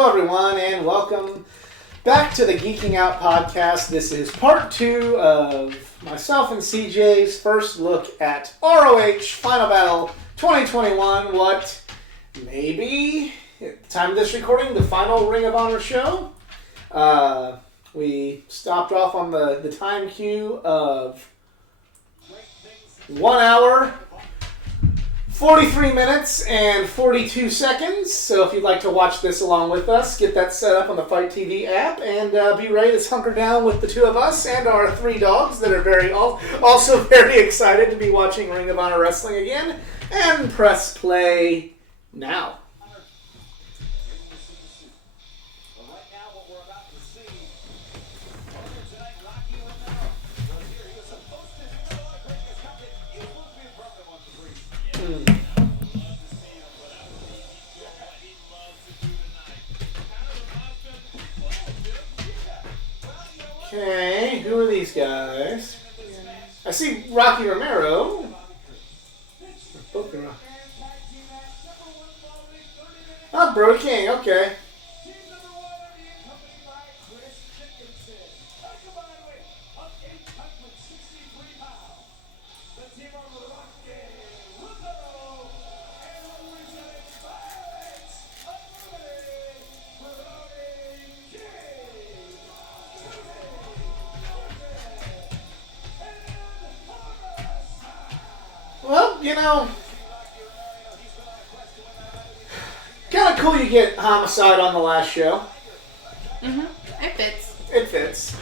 Hello, everyone, and welcome back to the Geeking Out podcast. This is part 2 of myself and CJ's first look at ROH Final Battle 2021. What maybe, at the time of this recording, the final Ring of Honor show. We stopped off on the time cue of 1 hour, 43 minutes and 42 seconds. So if you'd like to watch this along with us, get that set up on the Fight TV app and be ready to hunker down with the two of us and our 3 dogs that are also very excited to be watching Ring of Honor Wrestling again. And press play now. Okay, who are these guys? I see Rocky Romero. Oh, Brody King, okay. Well, you know, kind of cool you get Homicide on the last show. Mm-hmm. It fits. It fits.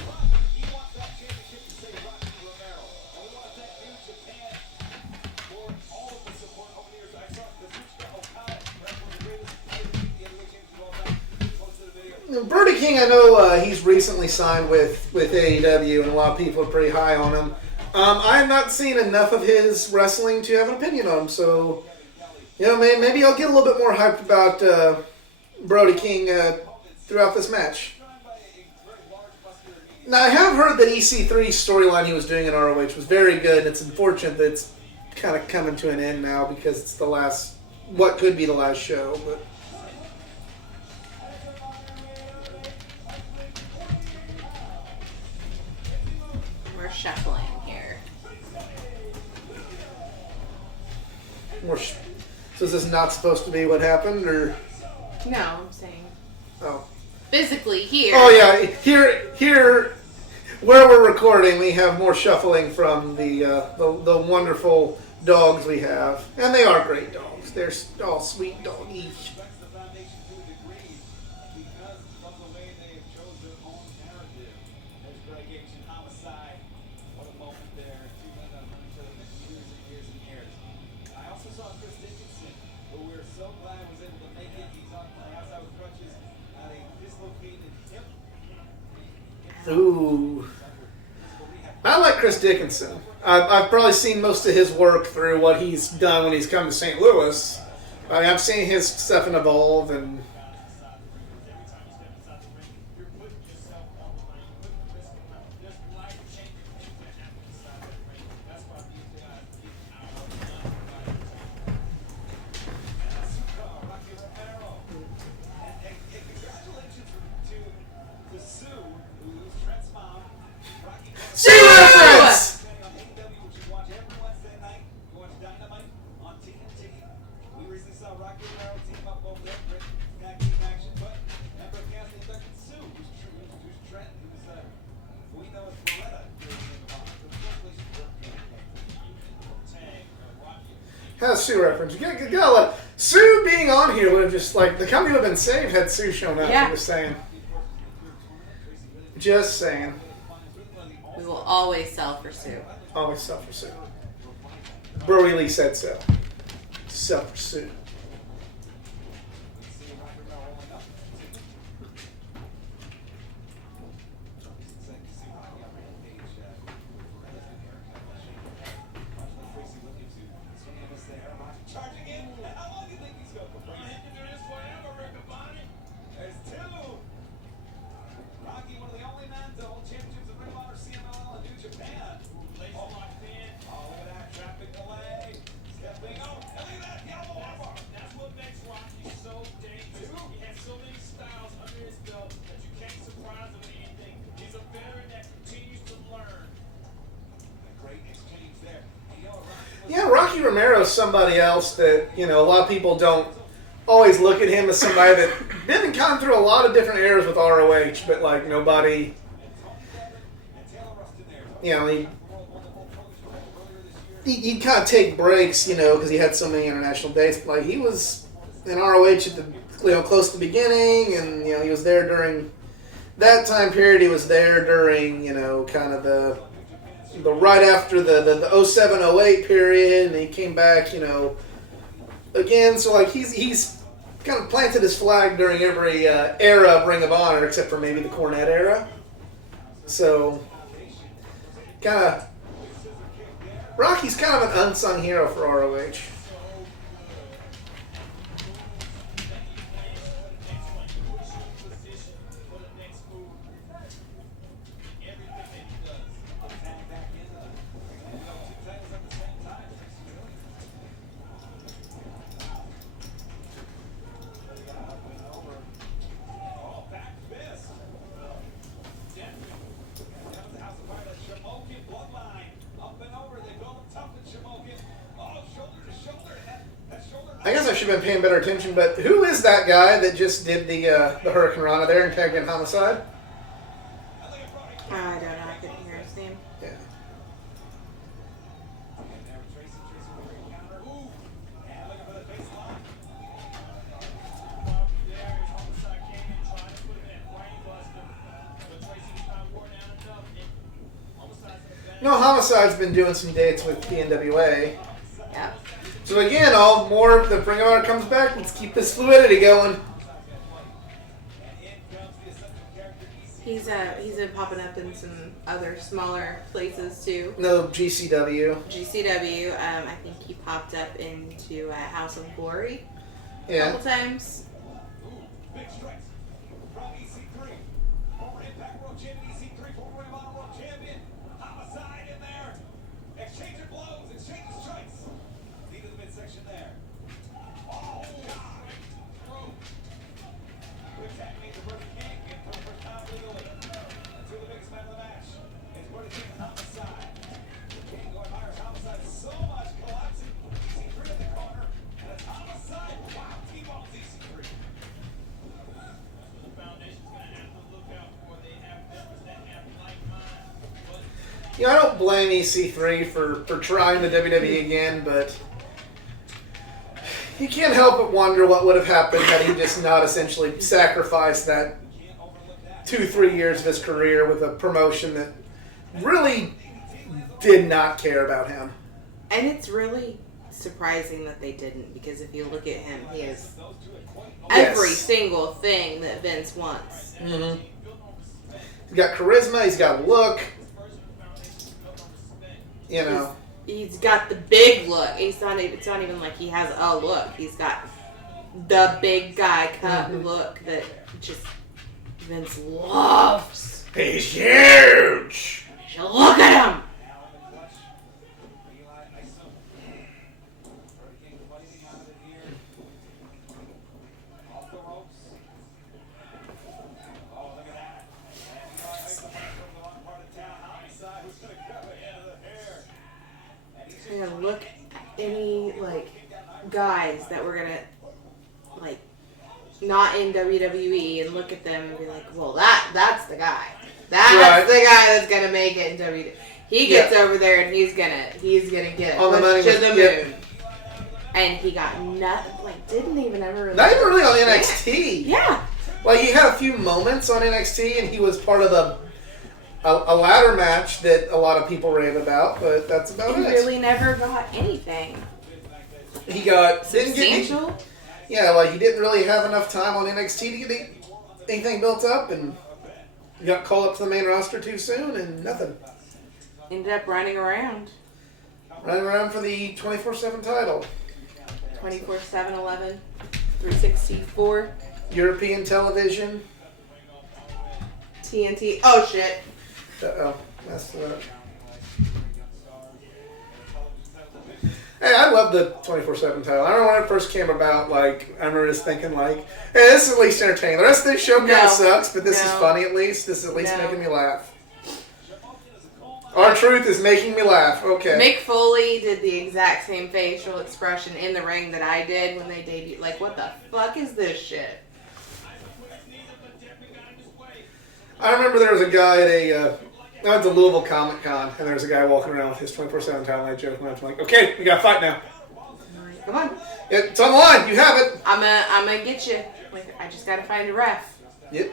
Brody King, I know he's recently signed with AEW, and a lot of people are pretty high on him. I have not seen enough of his wrestling to have an opinion on him, so you know, maybe I'll get a little bit more hyped about Brody King throughout this match. Now, I have heard that EC3's storyline he was doing in ROH was very good, and it's unfortunate that it's kind of coming to an end now because it's the last, what could be the last show, but... We're shuffling here. So is this not supposed to be what happened, or? No, I'm saying. Oh. Physically here. Oh yeah, here, where we're recording, we have more shuffling from the wonderful dogs we have, and they are great dogs. They're all sweet doggies. Ooh. I like Chris Dickinson. I've probably seen most of his work through what he's done when he's come to St. Louis. I mean, I've seen his stuff in Evolve and... Sue reference! Has Sue reference. You gotta let Sue being on here would have just, like, the company would have been saved had Sue shown up. Yeah. I'm just saying. Just saying. We will always sell for Sue. Always sell for Sue. Brody Lee said so. Sell for Sue. Romero's somebody else that, a lot of people don't always look at him as somebody that been kind of through a lot of different eras with ROH, but like nobody, he'd kind of take breaks, because he had so many international dates. But like he was in ROH at the close to the beginning, and he was there during that time period. He was there during kind of the right after the 07-08 period, and he came back again. So like he's kind of planted his flag during every era of Ring of Honor, except for maybe the Cornette era. So Rocky's kind of an unsung hero for ROH. I guess I should have been paying better attention, but who is that guy that just did the Hurricane Rana there and tagged in Homicide? I don't know. I couldn't hear his name. Yeah. Homicide's been doing some dates with the NWA. Yeah. So again, all more the Ring of Honor comes back. Let's keep this fluidity going. He's been popping up in some other smaller places too. No, GCW. GCW. I think he popped up into House of Glory a Yeah. couple times. Big strikes from EC3. Former Impact World Champion, EC3, former Ring of Honor World Champion. Homicide in there. Exchanging blows, exchanging strikes. Lead to the midsection there. Oh, God. Quick tag made to Brody King. Getting through the first time legally. That's who the biggest man of the match. It's Brody King and Homicide. King going higher. Homicide so much collapsing. EC3 in the corner. And it's Homicide. Wow, T-bones EC3. I don't blame EC3 for trying the WWE again, but you can't help but wonder what would have happened had he just not essentially sacrificed that 2-3 years of his career with a promotion that really did not care about him. And it's really surprising that they didn't, because if you look at him, he has every single thing that Vince wants. Mm-hmm. He's got charisma. He's got look. He's got the big look. It's not even like he has a look. He's got the big guy cut look that just Vince loves. He's huge. Look at him. Look at any guys that were gonna not in WWE and look at them and be like, well, that's the guy. That's the guy that's gonna make it in WWE. He gets over there and he's gonna get on the money to the moon. Yep. And he got nothing. Didn't even ever. Not even really on NXT. Yeah. He had a few moments on NXT, and he was part of a ladder match that a lot of people rave about, but that's about it. it. He really never got anything. He got substantial. He didn't really have enough time on NXT to get anything built up, and he got called up to the main roster too soon, and nothing. Ended up running around for the 24/7 title. 24/7, 11, 364. European television. TNT. Oh shit. Uh-oh. Messed it up. Hey, I love the 24/7 title. I remember when it first came about, I remember just thinking, hey, this is at least entertaining. The rest of this show kind of sucks, but this is funny at least. This is at least making me laugh. R-Truth is making me laugh. Okay. Mick Foley did the exact same facial expression in the ring that I did when they debuted. Like, what the fuck is this shit? I remember there was a guy at I went to Louisville Comic Con, and there was a guy walking around with his 24/7 title night joke, and I'm like, okay, we got to fight now. Come on. It's on the line. You have it. I'm gonna get you. Like, I just gotta find a ref. Yep.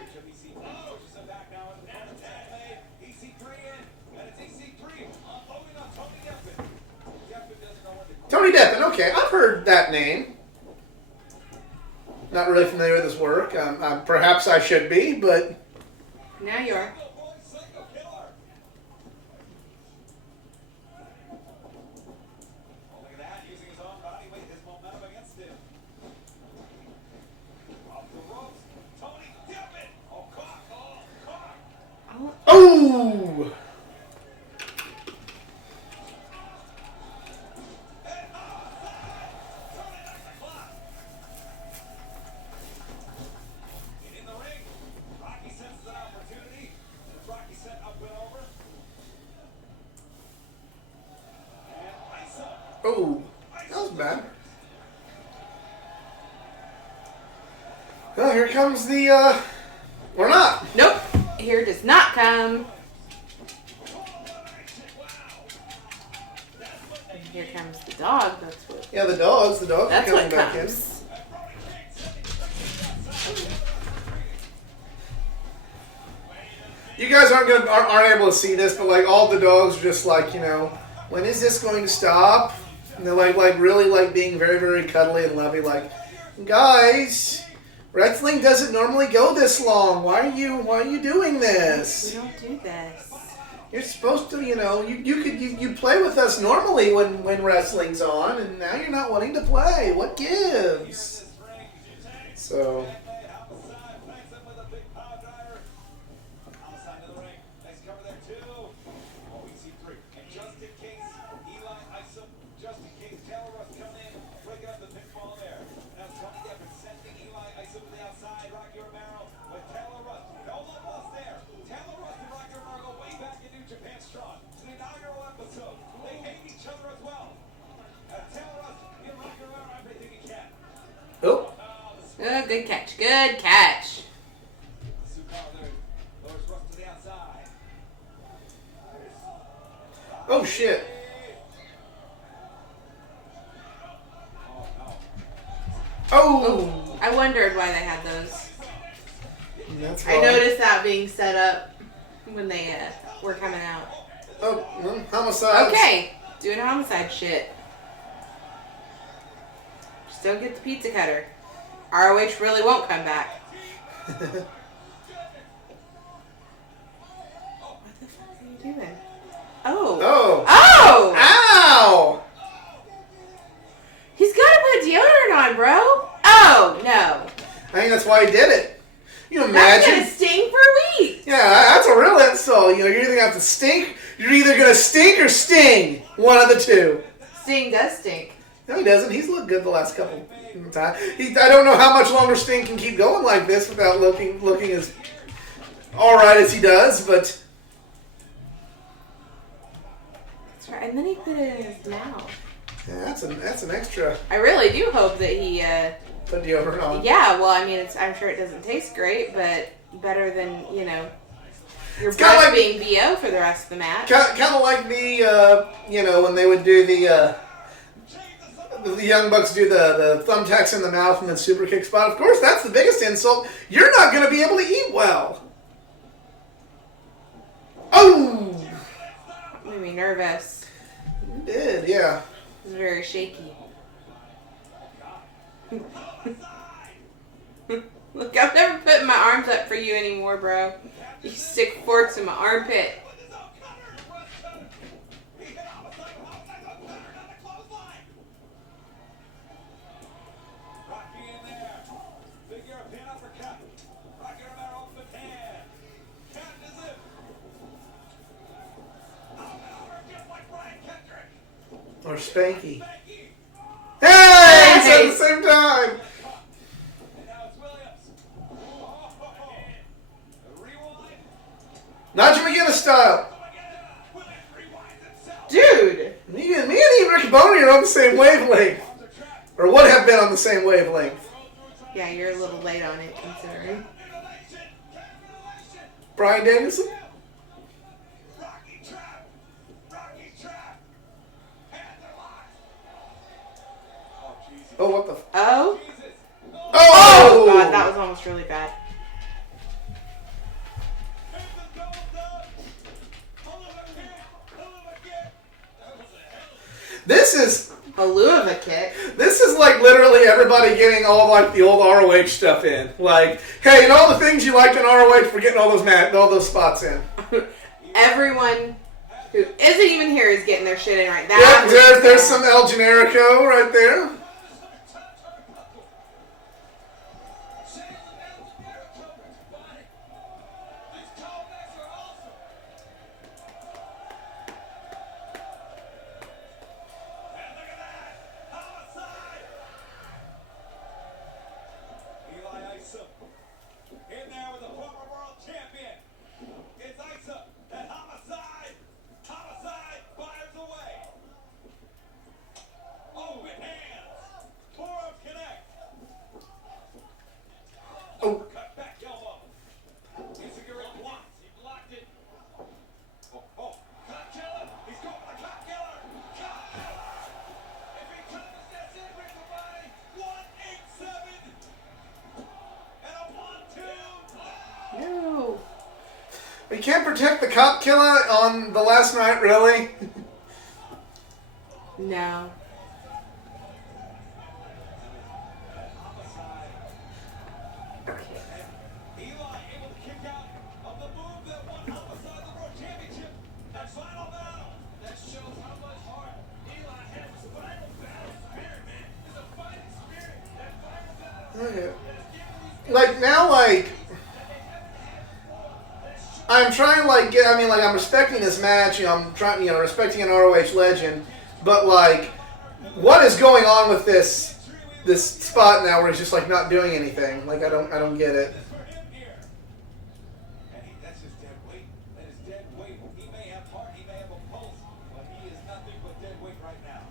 Tony Deppen. Okay, I've heard that name. Not really familiar with his work. Perhaps I should be, but... Now you are. Oh! Oh, that was bad. Well, here comes the, or not. Nope. Here does not come. And here comes the dog. That's what. Yeah, the dogs. The dogs That's are coming what back comes. in. You guys aren't able to see this, but like all the dogs are just like, you know, when is this going to stop? And they're like really like being very, very cuddly and lovey, like, guys, wrestling doesn't normally go this long. Why are you doing this? We don't do this. You're supposed to, you know, you play with us normally when wrestling's on, and now you're not wanting to play. What gives? So. Oh. Oh, good catch. Good catch. Oh, shit. Oh. I wondered why they had those. That's I noticed that being set up when they were coming out. Oh, homicide. Okay, doing homicide shit. Just don't get the pizza cutter. ROH really won't come back. What the fuck are you doing? Oh. Oh. Oh! Ow! He's gotta put deodorant on, bro. Oh, no. I think that's why he did it. You That's imagine? gonna sting for weeks. Yeah, that's a real insult. You know, you're either gonna have to stink. You're either gonna stink or sting. One of the two. Sting does stink. No, he doesn't. He's looked good the last couple times. I don't know how much longer Sting can keep going like this without looking as all right as he does, but. That's right. And then he put it in his mouth. Yeah, that's an extra. I really do hope that he. Put deodorant on. Yeah, well, I mean, I'm sure it doesn't taste great, but better than, you know, your It's kinda breath like- being BO for the rest of the match. Kind of like the, you know, when they would do the Young Bucks do the thumbtacks in the mouth and then super kick spot. Of course, that's the biggest insult. You're not going to be able to eat well. Oh! Made me nervous. You did, yeah. It was very shaky. Look, I'm never putting my arms up for you anymore, bro. You stick forks in my armpit. Or Spanky. Hey! It's at the same time! Nigel McGuinness style. Boney are on the same wavelength. Or would have been on the same wavelength. Yeah, you're a little late on it, considering. Bryan Danielson? Rocky trap. Rocky trap. Hands are locked. Oh, Jesus. Oh, what the... Oh? Jesus. Oh! God, that was almost really bad. Here's the double dub. Hold him again. Hold him again. That was a hell of a This is... Halloo of a kick. This is like literally everybody getting all like the old ROH stuff in. Like, hey, and all the things you liked in ROH, we're getting all those spots in. Everyone who isn't even here is getting their shit in right now. Yeah, there's some El Generico right there. in there with the former world champion. It's Isa and Homicide. Homicide fires away. Open hands. Forum connect. Oh. Cut back elbow. Insecure blocked. He blocked it. Oh. Cut killer. He's going for the cut killer. Cut killer. If he covers this in, brings the body. 187. And a 1-2. No. You can't protect the cop killer on the last night, really? No. Eli able to kick out of the move that won Homicide the World Championship. That final battle. That shows how much heart Eli has. His final battle spirit, man. It's a fighting spirit. That final battle. Okay. Like, now, like... I'm trying, like, I'm respecting this match, I'm trying, respecting an ROH legend, but, like, what is going on with this spot now where he's just, like, not doing anything? Like, I don't get it. For him here. And that's just dead weight. That is dead weight. He may have heart, he may have a pulse, but he is nothing but dead weight right now.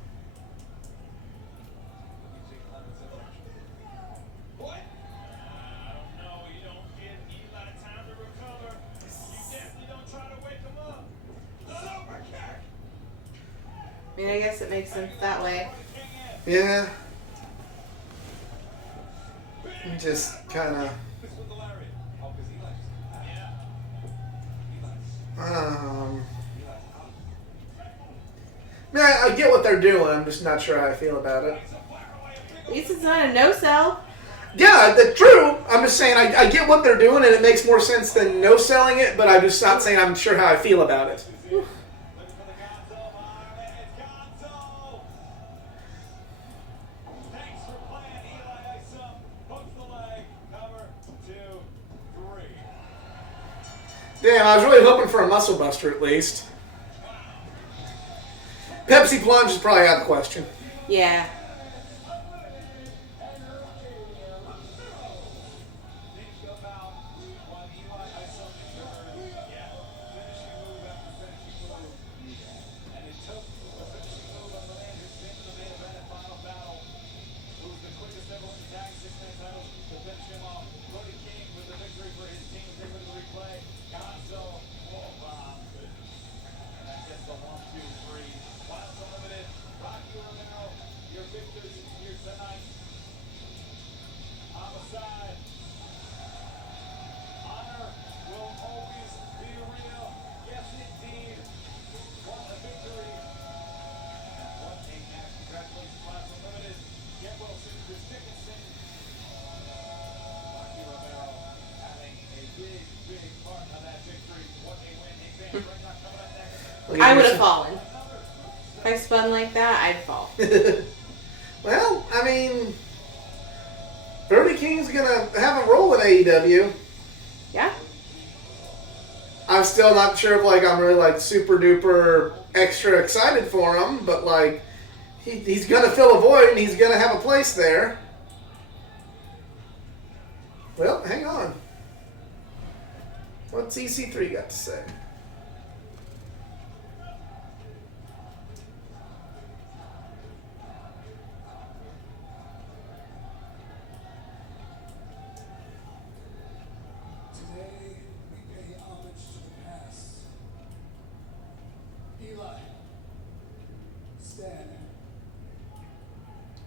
What? I don't know. You don't give Eli time to recover. You definitely don't try to wake him up. Super kick. I mean, I guess it makes sense that way. Yeah. Just kind of... This with the lariat. Oh, because Eli's. Yeah. Eli's out. I mean, I get what they're doing, I'm just not sure how I feel about it. At least it's not a no-sell. Yeah, that's true. I'm just saying I get what they're doing, and it makes more sense than no selling it, but I'm just not saying I'm sure how I feel about it. Looking for the Gonzo arm, and it's Gonzo. Thanks for playing, Eli Isom. Hooks the leg. Cover 2, 3. Damn, I was really hoping for a muscle buster at least. Pepsi Plunge is probably out of the question. Yeah. Think about what Eli Isom endured. Yeah. Finishing move after finishing move. And it took the finishing move of the man who's been in the main event and final battle, who's the quickest ever to tag 6-man titles to finish him off. Brody King with the victory for his team. Take a look at the replay. Gonzo, bomb. And that gets the 1, 2, 3. Wilds Unlimited. Rocky Romero, your victors here tonight. Homicide. Honor will always be real. Yes, indeed. What a victory. And what a match. Congratulations, Wilds Unlimited. Get Wilson, Chris Dickinson. Rocky Romero having a big part of that victory. What a win. Hey, fans, right now coming up next. I would have fallen. If I spun like that, I'd fall. Well, I mean, Brody King's gonna have a role in AEW. Yeah? I'm still not sure if like I'm really like super duper extra excited for him, but like he's gonna fill a void and he's gonna have a place there. Well, hang on. What's EC3 got to say?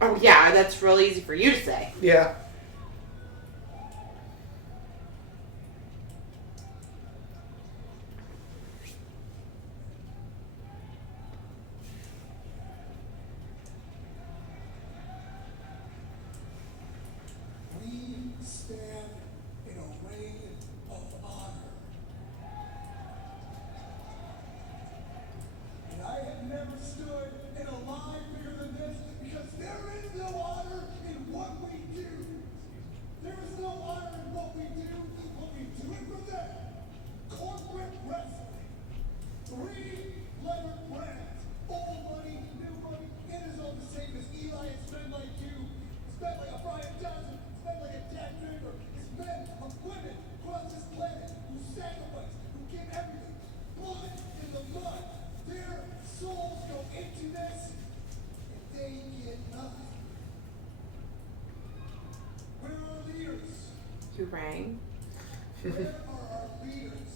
Oh, yeah, that's real easy for you to say. Yeah. We stand in a reign of honor. And I have never stood in a line bigger than this because there is no honor in what we do. There is no honor in what we do it for them. Corporate wrestling. 3-letter brands. Old money, new money. It is all the same as Eli. It's men like you. It's men like a Brian Johnson. It's men like a Jack Draper. It's men of women across this planet who sacrifice, who give everything. Blood in the mud. Their souls go into this, and they get nothing. Where are our leaders? You rang. Where are our leaders?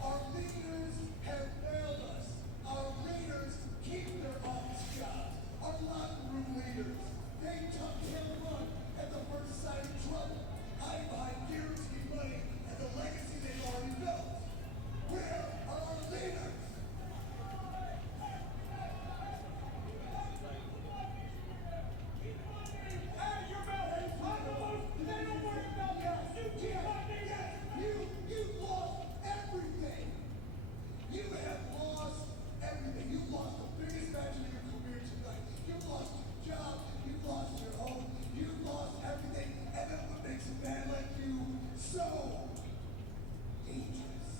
Our leaders have failed us. Our leaders keep their office jobs. Our locker room leaders, they tuck tail run at the first sign of trouble. Hide behind guaranteed money and the legacy they've already built. Where are our leaders? Out of your mouth! On the move! They don't worry about that! You can't! Yes! You lost everything! You have lost everything! You lost the biggest match of your career tonight! You lost your job! You lost your home! You lost everything! And that's what makes a man like you so dangerous!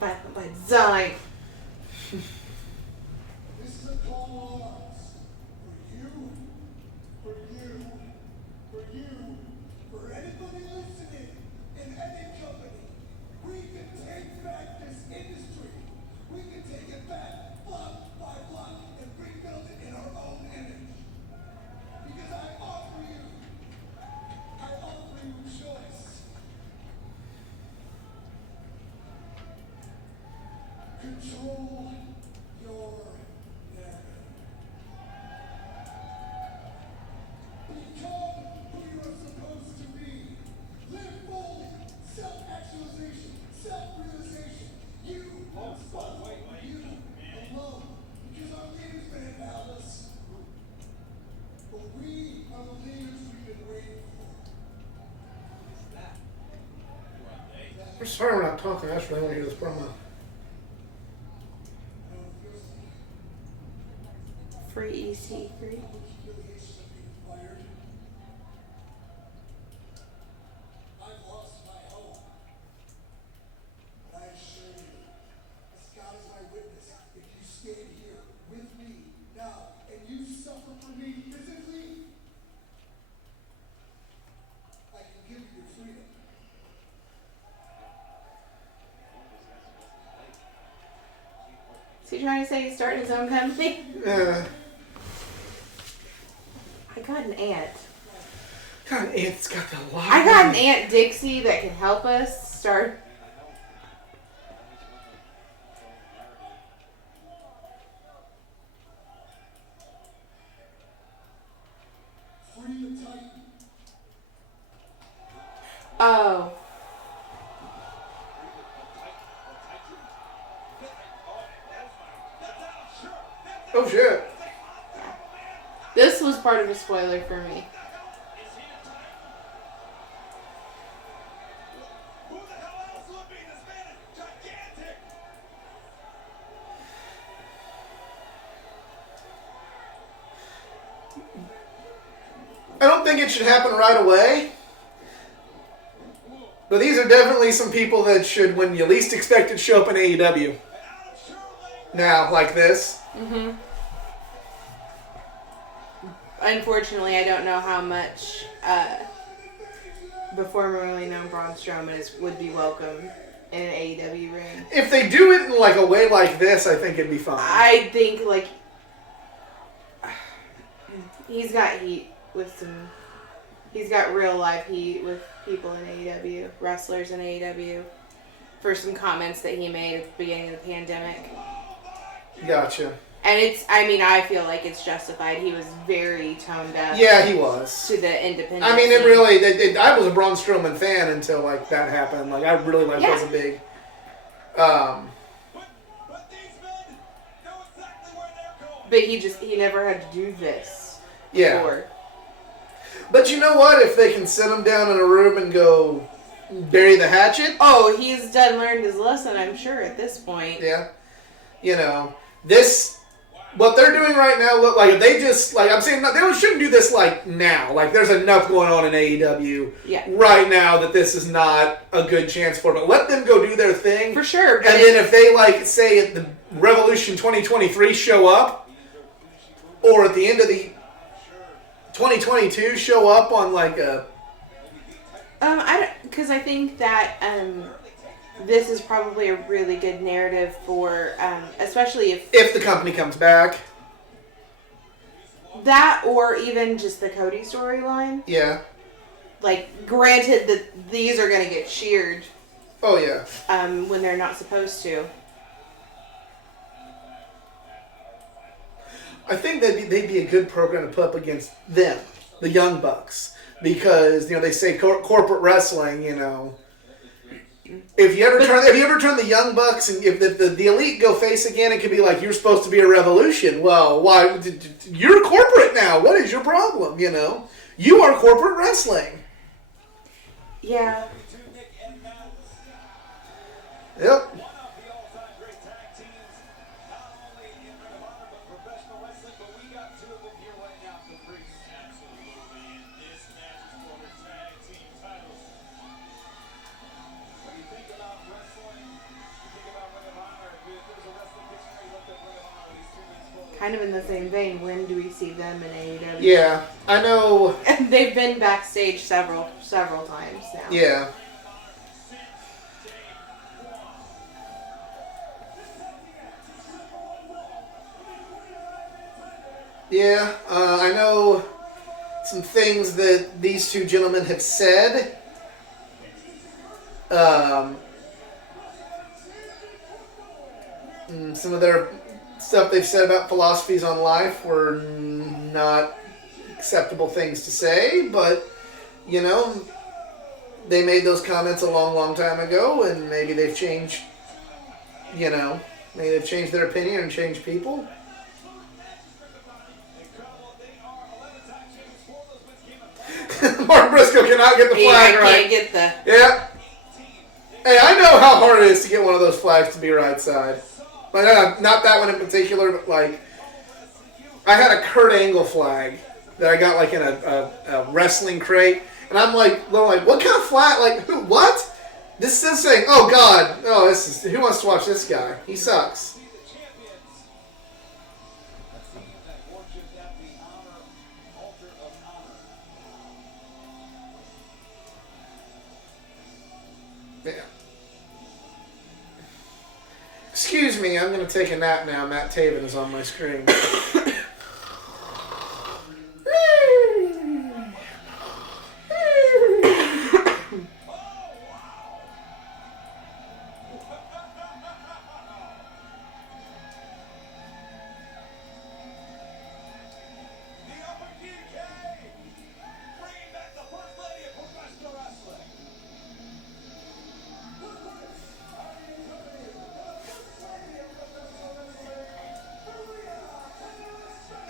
By design. This is a call to arms. For you, for you, for you, for anybody listening in any company. We can take back this industry. We can take it back block by block and rebuild it in our own image. Because I offer you choice. Control your narrative. Become who you are supposed to be. Live fully. Self-actualization. Self-realization. You are responsible for you alone. Because our leaders may have failed us. But we are the leaders we've been waiting for. I'm sorry we're not talking. I just really want to hear this promo. Free EC3. I've lost my home. But I assure you, as God is my witness, if you stand here with me now and you suffer for me physically, I can give you your freedom. Is he trying to say he's starting his own company? I got an aunt. God, Aunt's got the lot. I got an Aunt Dixie that can help us start. Free the Titan. Oh. Oh shit. This was part of a spoiler for me. Who the hell else would be? This man is gigantic! I don't think it should happen right away. But these are definitely some people that should, when you least expect it, show up in AEW. Now, like this. Mm-hmm. Unfortunately, I don't know how much the formerly known Braun Strowman would be welcome in an AEW ring. If they do it in like a way like this, I think it'd be fine. I think like he's got heat with some. He's got real life heat with people in AEW, wrestlers in AEW, for some comments that he made at the beginning of the pandemic. Gotcha. And I feel like it's justified. He was very tone deaf. Yeah, he was. To the independent I mean, it scene. really... I was a Braun Strowman fan until, like, that happened. Like, I really, like, wasn't big. But these men know exactly where they're going. But he never had to do this Yeah. before. But you know what? If they can sit him down in a room and go bury the hatchet... Oh, he's done learned his lesson, I'm sure, at this point. Yeah. You know, this... What they're doing right now, look like if they just, like I'm saying, they shouldn't do this like now. Like there's enough going on in AEW right now that this is not a good chance for. But let them go do their thing. For sure. And then if they like say at the Revolution 2023 show up, or at the end of the 2022 show up on like a... because I think that this is probably a really good narrative for, especially if the company comes back. That, or even just the Cody storyline. Yeah. Like, granted that these are going to get cheered. Oh, yeah. When they're not supposed to. I think they'd be a good program to put up against them, the Young Bucks. Because, you know, they say corporate wrestling, you know... If you ever turn the Young Bucks and if the Elite go face again, it could be like you're supposed to be a Revolution. Well, why? You're corporate now. What is your problem? You know, you are corporate wrestling. Yeah. Yep. Kind of in the same vein, when do we see them in AEW? Yeah, I know. They've been backstage several times now. Yeah. Yeah, I know some things that these two gentlemen have said. Some of their stuff they've said about philosophies on life were not acceptable things to say, but, you know, they made those comments a long, long time ago, and maybe they've changed, you know, maybe they've changed their opinion and changed people. Mark Briscoe cannot get the flag right. Can't get the... Yeah. Hey, I know how hard it is to get one of those flags to be right side. Like, not that one in particular, but like, I had a Kurt Angle flag that I got like in a wrestling crate, and I'm like, what kind of flag? Like, who? What? This is saying, oh God, oh, this is who wants to watch this guy? He sucks. Yeah. Excuse me, I'm going to take a nap now. Matt Taven is on my screen.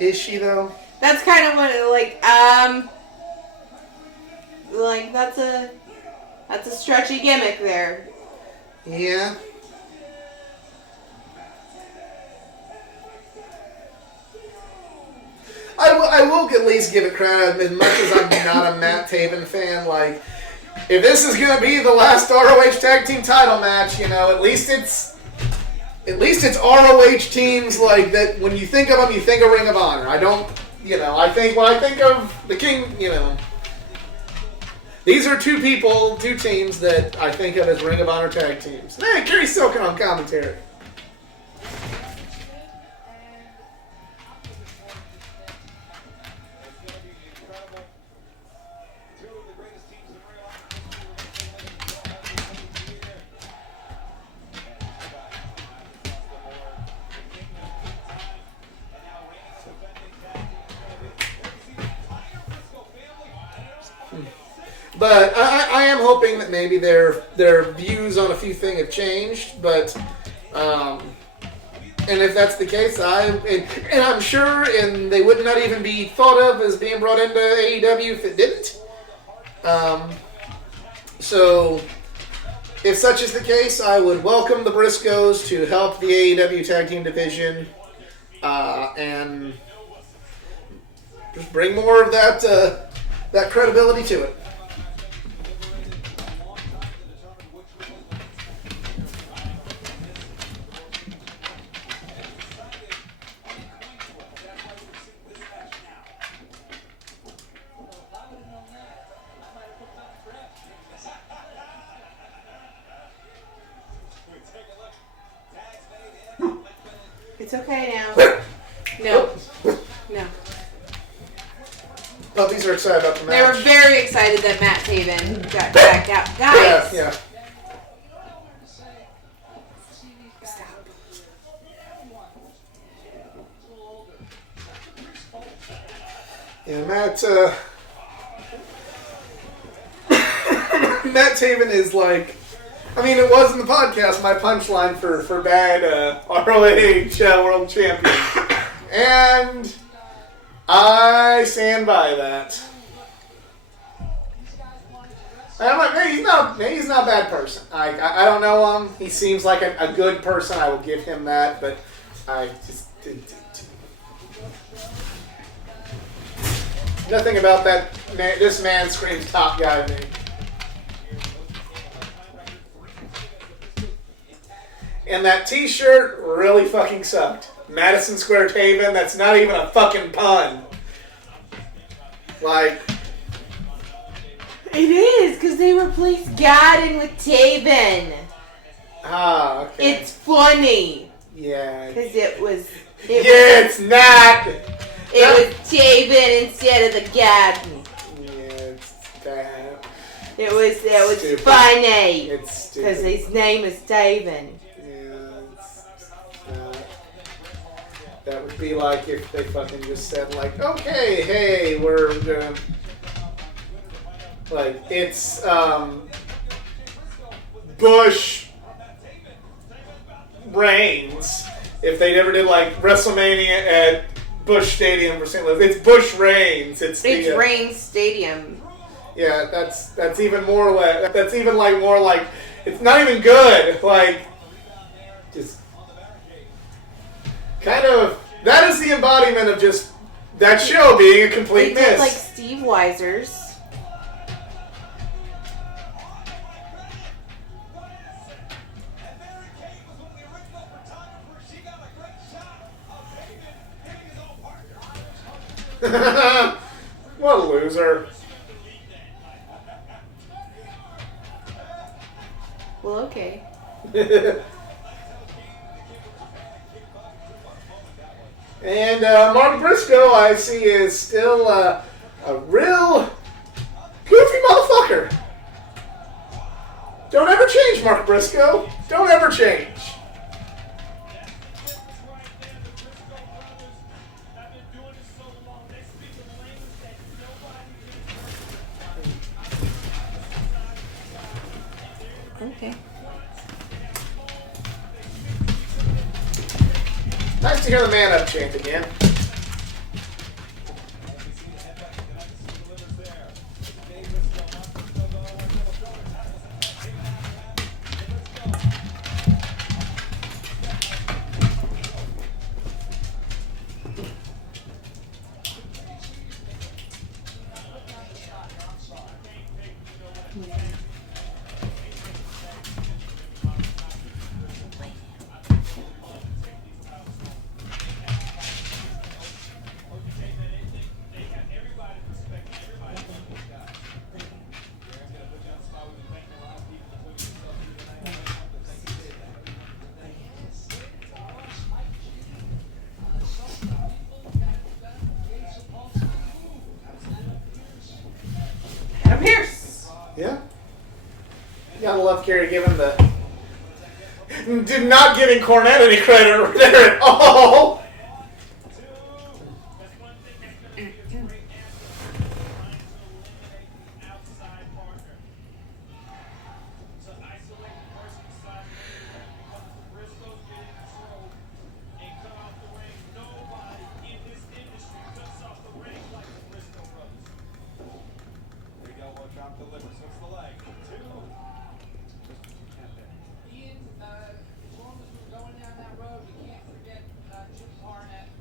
Is she though? That's kind of what that's a stretchy gimmick there. Yeah. I will at least give it credit, as much as I'm not a Matt Taven fan. Like, if this is gonna be the last ROH Tag Team Title match, you know, at least it's ROH teams like that. When you think of them, you think of Ring of Honor. I don't, you know, I think of the King, you know. These are two teams that I think of as Ring of Honor tag teams. Hey, Kerry Silken on commentary. But I am hoping that maybe their views on a few things have changed. But and if that's the case, and I'm sure, and they would not even be thought of as being brought into AEW if it didn't. So, if such is the case, I would welcome the Briscoes to help the AEW Tag Team division, and just bring more of that credibility to it. It's okay now. No. Puppies are excited about the match. They were very excited that Matt Taven got back out. Guys! Yeah. Stop. Yeah, Matt Taven is like, I mean, it was in the podcast, my punchline for bad ROH World Champion. And I stand by that. I'm like, he's not a bad person. I don't know him. He seems like a good person. I will give him that, but I just... Nothing about that. This man screams top guy to me. And that t-shirt really fucking sucked. Madison Square Taven, that's not even a fucking pun. Like... It is, because they replaced Gadden with Taven. Ah, okay. It's funny. Yeah. Because it's not! It was Taven instead of the Gadden. Yeah, it's bad. It was Stupid. funny. It's stupid. Because his name is Taven. That would be like if they fucking just said, like, okay, hey, we're gonna... Like, it's, Bush Reigns. If they never did, like, WrestleMania at Bush Stadium for St. Louis. It's Bush Reigns. It's Reigns Stadium. Yeah, that's even more like... That's even, like, more like... It's not even good. Like, just... Kind of, that is the embodiment of just that show being a complete They did miss. like Steve Weiser's. What a loser. Well, okay. And Mark Briscoe, I see, is still a real goofy motherfucker. Don't ever change, Mark Briscoe. Don't ever change. Okay. Nice to hear the man up chant again. Adam Pierce. Yeah. You gotta love Kerry giving the... Not giving Cornette any credit there at all.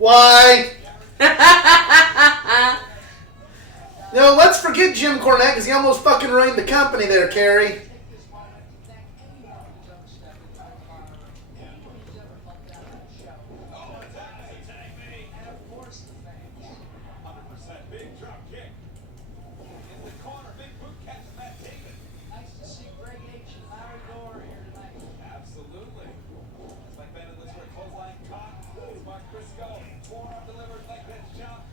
Why? No, let's forget Jim Cornette because he almost fucking ruined the company there, Carrie. Big drop kick. In the corner, big boot catch from Matt Taven. Nice to see Greg H. and Larry Gore here tonight. Absolutely. It's like Bennett looks for a clothesline caught. It's Mark Briscoe. Forearm delivered like that jump.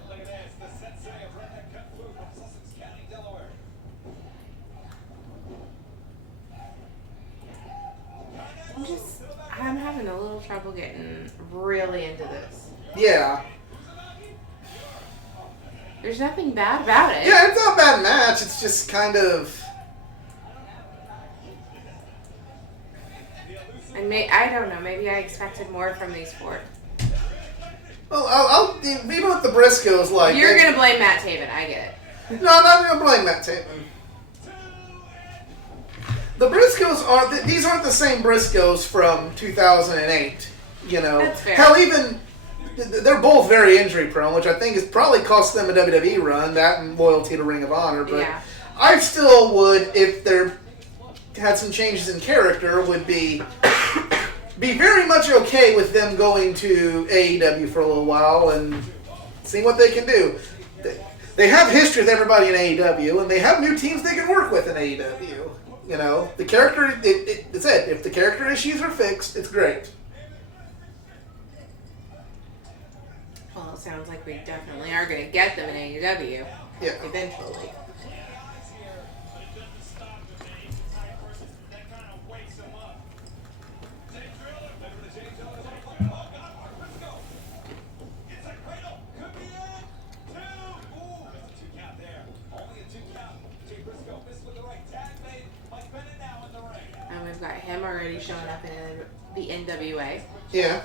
And look at this, the sensei of redneck kung fu from Sussex County, Delaware. I'm having a little trouble getting really into this. Yeah. There's nothing bad about it. Yeah, it's not a bad match. It's just kind of... I don't know. Maybe I expected more from these four. Well, even with the Briscoes, like... You're going to blame Matt Taven. I get it. No, I'm not going to blame Matt Taven. The Briscoes aren't... These aren't the same Briscoes from 2008. You know? That's fair. Hell, even... They're both very injury prone, which I think has probably cost them a WWE run, that and loyalty to Ring of Honor. But Yeah. I still would, if there had some changes in character, would be very much okay with them going to AEW for a little while and seeing what they can do. They have history with everybody in AEW, and they have new teams they can work with in AEW. You know, the character, it's it. If the character issues are fixed, it's great. Well, it sounds like we definitely are going to get them in AEW. Yeah. Eventually. And we've got him already showing up in the NWA. Yeah.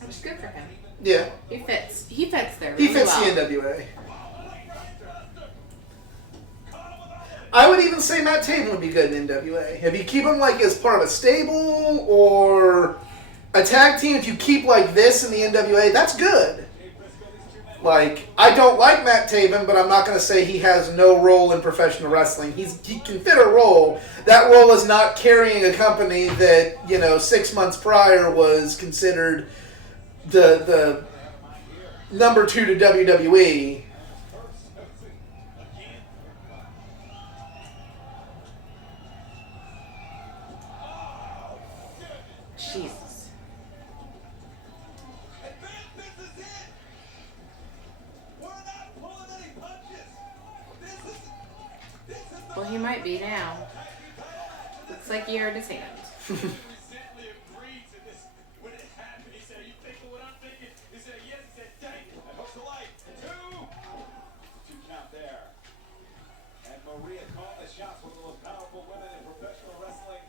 Which is good for him. Yeah. He fits. He fits there He really fits well. the NWA. I would even say Matt Taven would be good in NWA. If you keep him like as part of a stable or a tag team, if you keep like this in the NWA, that's good. Like, I don't like Matt Taven, but I'm not going to say he has no role in professional wrestling. He can fit a role. That role is not carrying a company that, 6 months prior was considered the number 2 to WWE. Jesus. Well, he might be now. Looks like he hurt his hand. Maria called the shots, one of the most powerful women in professional wrestling.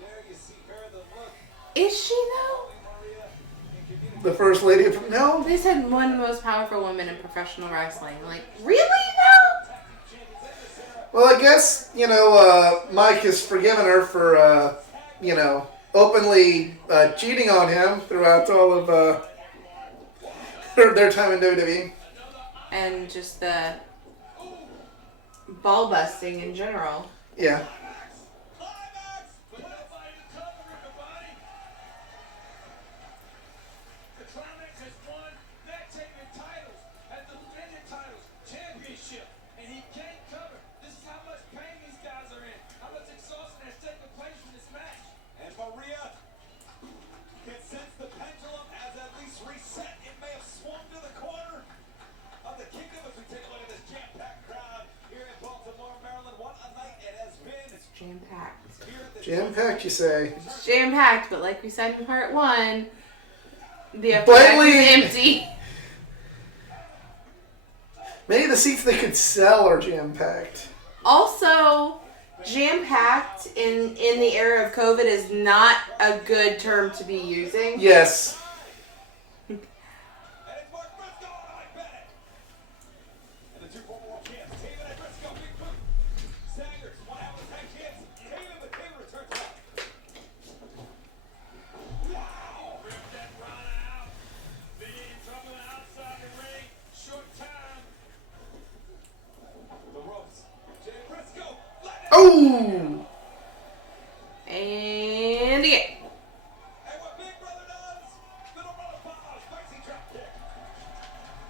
There you see her, the look. Is she though? The first lady of... No? They said one of the most powerful women in professional wrestling. Like, really though? Well, I guess, Mike has forgiven her for, openly cheating on him throughout all of their time in WWE. And just the ball busting in general. Yeah. Jam-packed. Jam-packed, you say? It's jam-packed, but like we said in part 1, the upper Blatantly deck is empty. Maybe the seats they could sell are jam-packed. Also, jam-packed in the era of COVID is not a good term to be using. Yes. Oh! And again. And what Big Brother does, little brother follows. Spicy drop kick.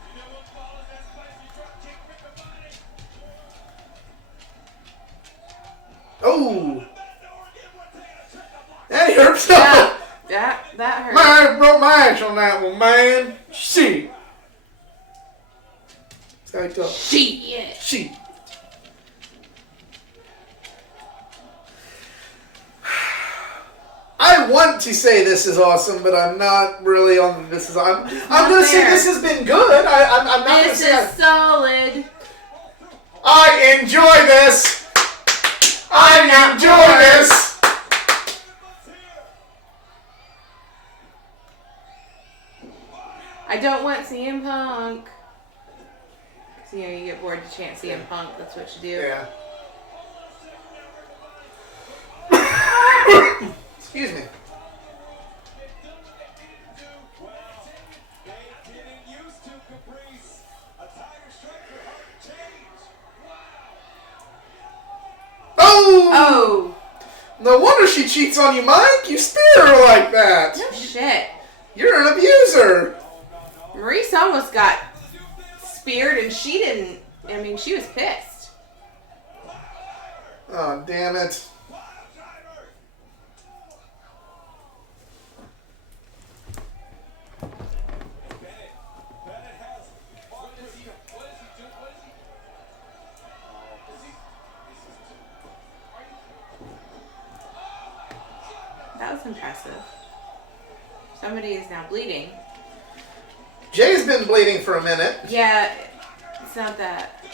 You know what follows that spicy drop kick, Rick the Body? Oh! That door again, we're taking a trip to block. That hurts. That hurt. Man, I broke my ass on that one, man. Shit. It's how you talk. Shit. Shit. I want to say this is awesome, but I'm not really on this is. I'm gonna say there. this has been good. I'm not gonna This say. is solid. I enjoy this. I enjoy this. I don't want CM Punk. 'Cause, you know, you get bored to chant CM Punk. That's what you do. Yeah. Excuse me. They didn't used to, Caprice. A tire strike for her to change. Wow. Oh! Oh. No wonder she cheats on you, Mike. You spear her like that. No shit. You're an abuser. Maurice almost got speared and she didn't. I mean, she was pissed. Oh, damn it. That was impressive. Somebody is now bleeding. Jay's been bleeding for a minute. Yeah, it's not that.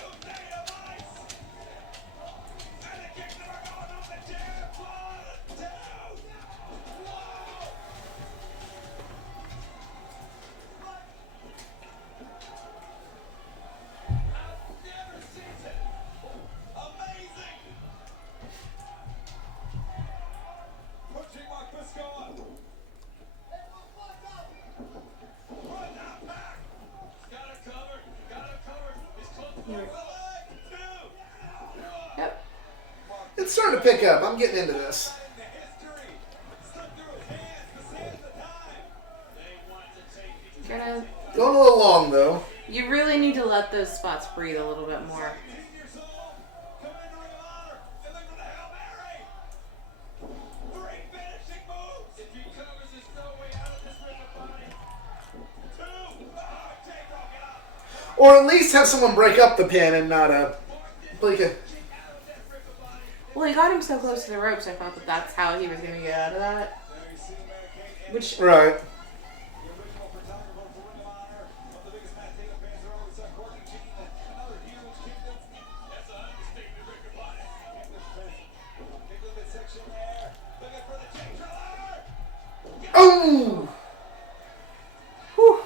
Yep. It's starting to pick up. I'm getting into this. Gonna. Going a little long, though. You really need to let those spots breathe a little bit more. Or at least have someone break up the pin and not break it. Well, he got him so close to the ropes, I thought that that's how he was going to get out of that. Which, Right. Oh! Whew.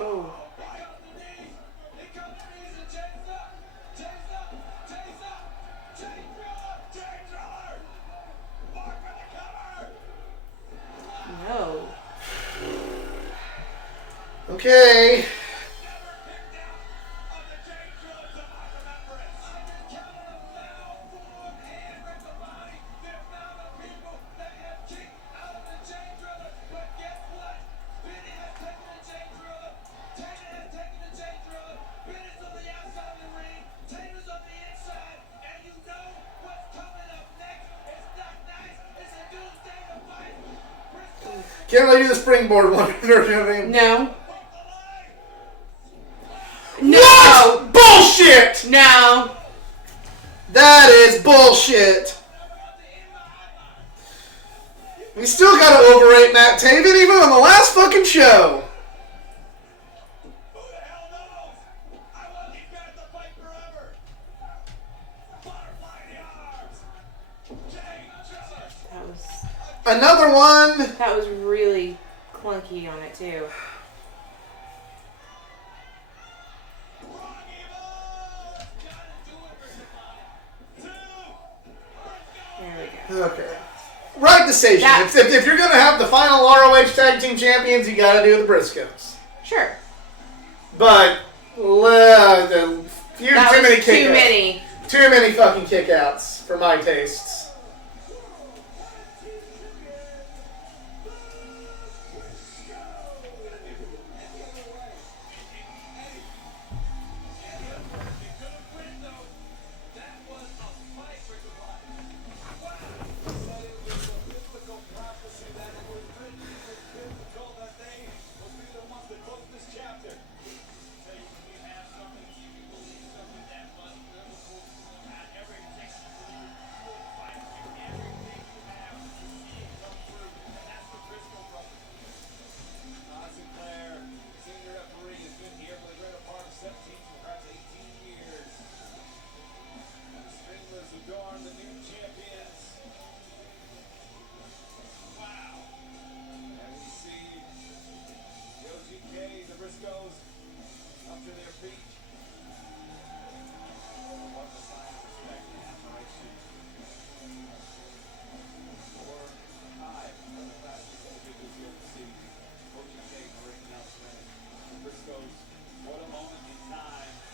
oh. No. Okay. Can't let you do the springboard one. No. What? Bullshit! No. That is bullshit. We still gotta overrate Matt Taven even on the last fucking show. That was Another one. really clunky on it too. There we go. Okay. Right decision. That- If you're going to have the final ROH Tag Team Champions, you got to do the Briscoes. Sure. But That too many was too kickouts. many. Too many fucking kickouts for my tastes.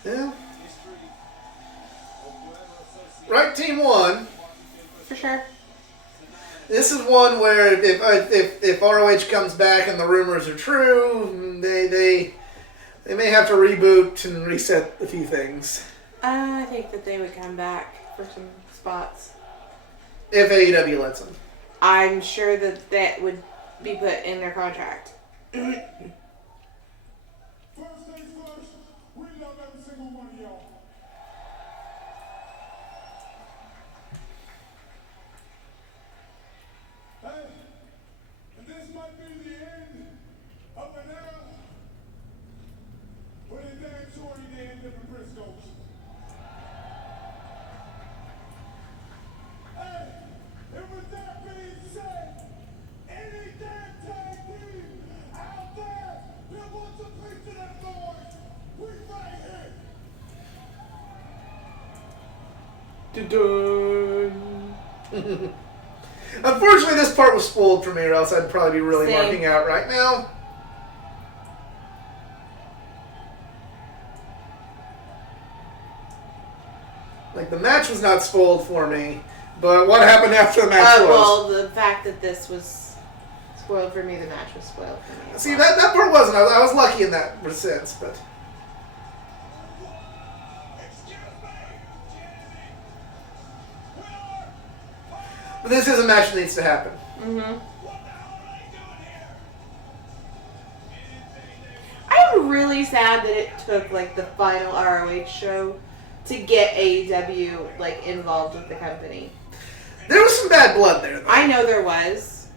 Yeah. Right team won. For sure. This is one where if ROH comes back and the rumors are true, they may have to reboot and reset a few things. I think that they would come back for some spots. If AEW lets them. I'm sure that would be put in their contract. First things first, we love every single one of y'all. Hey, and this might be the end of an era, but it damn sure ain't the end of the Briscoes. Hey, and with that being said, any damn tag team out there that wants a piece of that noise, we right here. Dun-dun. Unfortunately, this part was spoiled for me, or else I'd probably be really Same. marking out right now. Like, the match was not spoiled for me, but what happened after the match was. Well, the fact that this was spoiled for me, the match was spoiled for me. See, that part wasn't. I was lucky in that sense, but. But this is a match that needs to happen. Mm-hmm. I'm really sad that it took like the final ROH show to get AEW like involved with the company. There was some bad blood there, though. I know there was.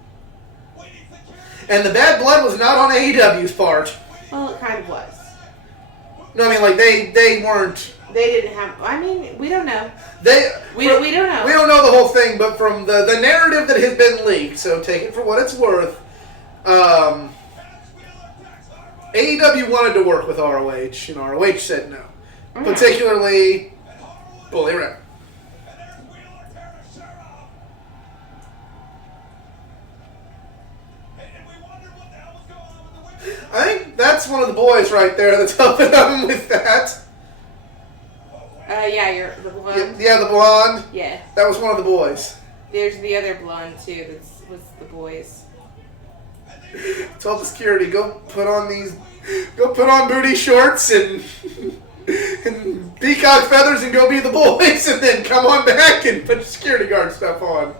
And the bad blood was not on AEW's part. Well, it kind of was. No, I mean, like, they weren't. They didn't have. I mean, we don't know. We don't know. We don't know the whole thing, but from the narrative that has been leaked, so take it for what it's worth, AEW wanted to work with ROH, and ROH said no. Particularly Bully Ray. I think that's one of the boys right there that's helping them with that. Yeah, you're the blonde. Yeah, the blonde. Yeah. That was one of the boys. There's the other blonde too. That was the boys. Told the security, go put on booty shorts and peacock feathers and go be the boys, and then come on back and put your security guard stuff on.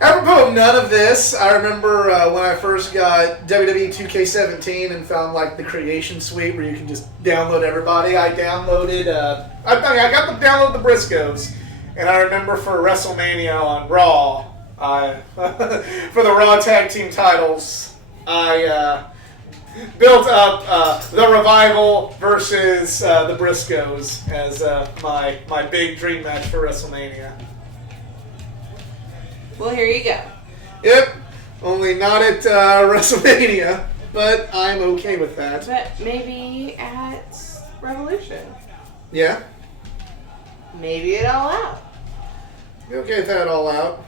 Apropos of none of this. I remember when I first got WWE 2K17 and found like the creation suite where you can just download everybody. I downloaded. I got to download the Briscoes, and I remember for WrestleMania on Raw, for the Raw Tag Team titles, I built up the Revival versus the Briscoes as my big dream match for WrestleMania. Well, here you go. Yep, only not at WrestleMania, but I'm okay with that. But maybe at Revolution. Yeah, Maybe it all out. be okay with that all out.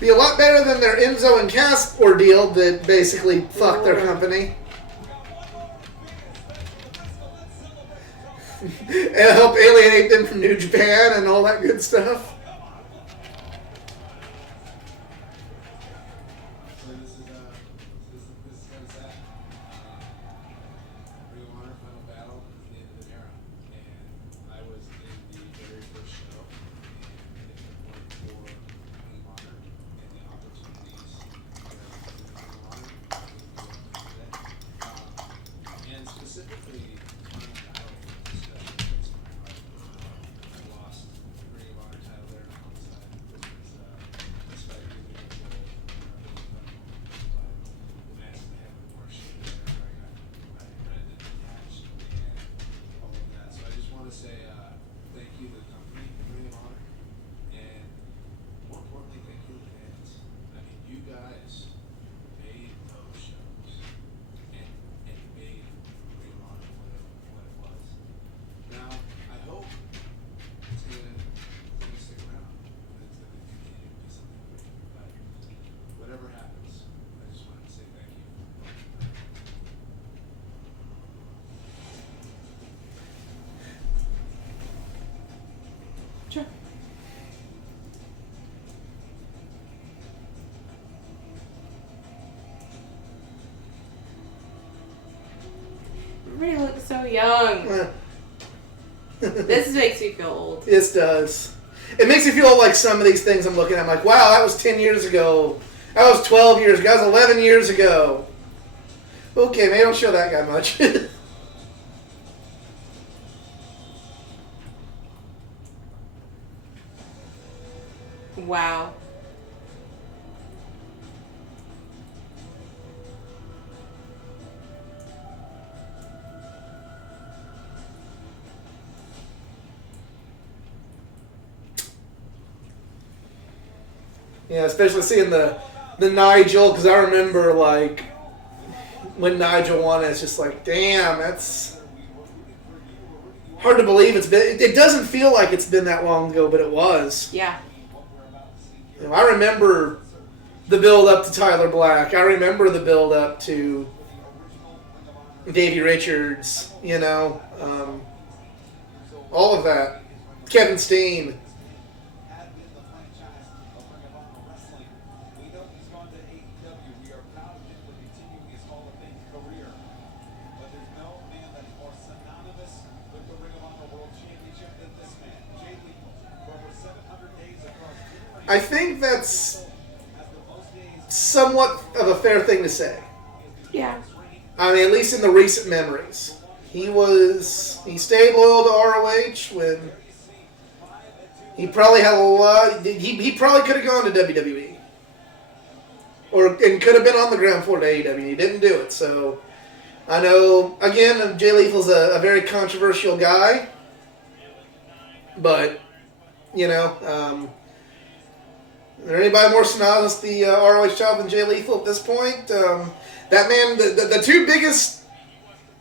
Be a lot better than their Enzo and Cass ordeal that basically fucked their company. And help alienate them from New Japan and all that good stuff. So this is how it's at. Ring of Honor Final Battle is the end of an era, and I was in the very first show, and it's important for Ring of Honor and the opportunities that Ring of Honor and specifically Final Battle, especially against my heart. I lost the Ring of Honor title there on the side, which was despite being the match that had the more shit there, where I kind of didn't catch and all of that. So I just want to say thank you to the company, Ring of Honor, and more importantly, thank you to the fans. I mean, you guys made those shows and made Ring of Honor what it was. Now, I hope it's gonna stick around. It's gonna continue to be something great. But whatever happens, I just wanted to say thank you. Sure. Everybody looks so young. This makes me feel old. This does. It makes me feel like some of these things I'm looking at, I'm like, wow, that was 10 years ago. That was 12 years ago. That was 11 years ago. Okay, maybe I don't show that guy much. Wow. Yeah, especially seeing the Nigel, because I remember, like, when Nigel won, it's just like, damn, that's hard to believe. It doesn't feel like it's been that long ago, but it was. Yeah. You know, I remember the build up to Tyler Black. I remember the build up to Davey Richards. You know, all of that. Kevin Steen. Had been the franchise of Ring of Honor Wrestling. We know he's gone to AEW. We are proud of him for continuing his Hall of Fame career. But there's no man that's more synonymous with the Ring of Honor World Championship than this man, Jay Lethal. For over 700 days across generations, I think that's has the most days somewhat of a fair thing to say. Yeah. I mean, at least in the recent memories. He stayed loyal to ROH when he probably had a lot. He probably could have gone to WWE, and could have been on the ground floor to AEW. He didn't do it. So I know again, Jay Lethal's a very controversial guy, but you know, is there anybody more synonymous with the ROH job than Jay Lethal at this point? That man, the two biggest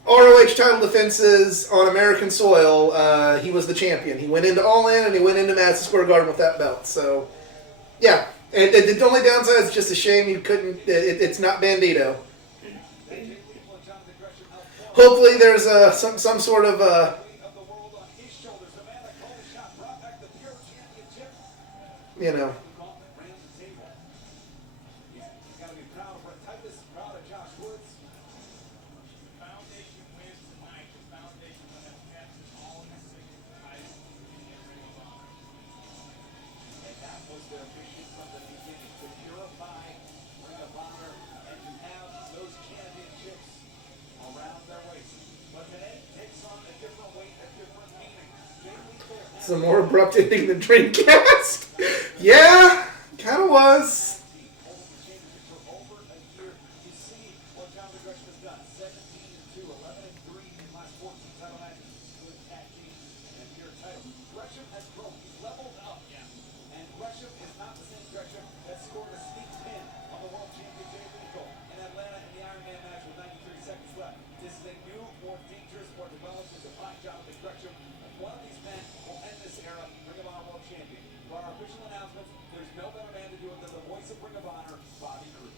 ROH title defenses on American soil, he was the champion. He went into All In and he went into Madison Square Garden with that belt. So, yeah. And the only downside is just a shame you couldn't. It's not Bandito. Hopefully, there's some sort of you know. a more abrupt ending than Dreamcast. Yeah, kind of was. over a year to see what Jonathan Gresham has done. 17-2, 11-3 in the last 14 title matches with tag team and pure title. Gresham has grown. He's leveled up. And Gresham is not the same Gresham that scored a sneak pin on the world champion Jay Lethal in Atlanta in the Iron Man match with 93 seconds left. This is a new, more dangerous, more developed, and defined Jonathan Gresham. One of these men will end this era Ring of Honor world champion. For our official announcements, there's no better man to do it than the voice of Ring of Honor, Bobby Cruz.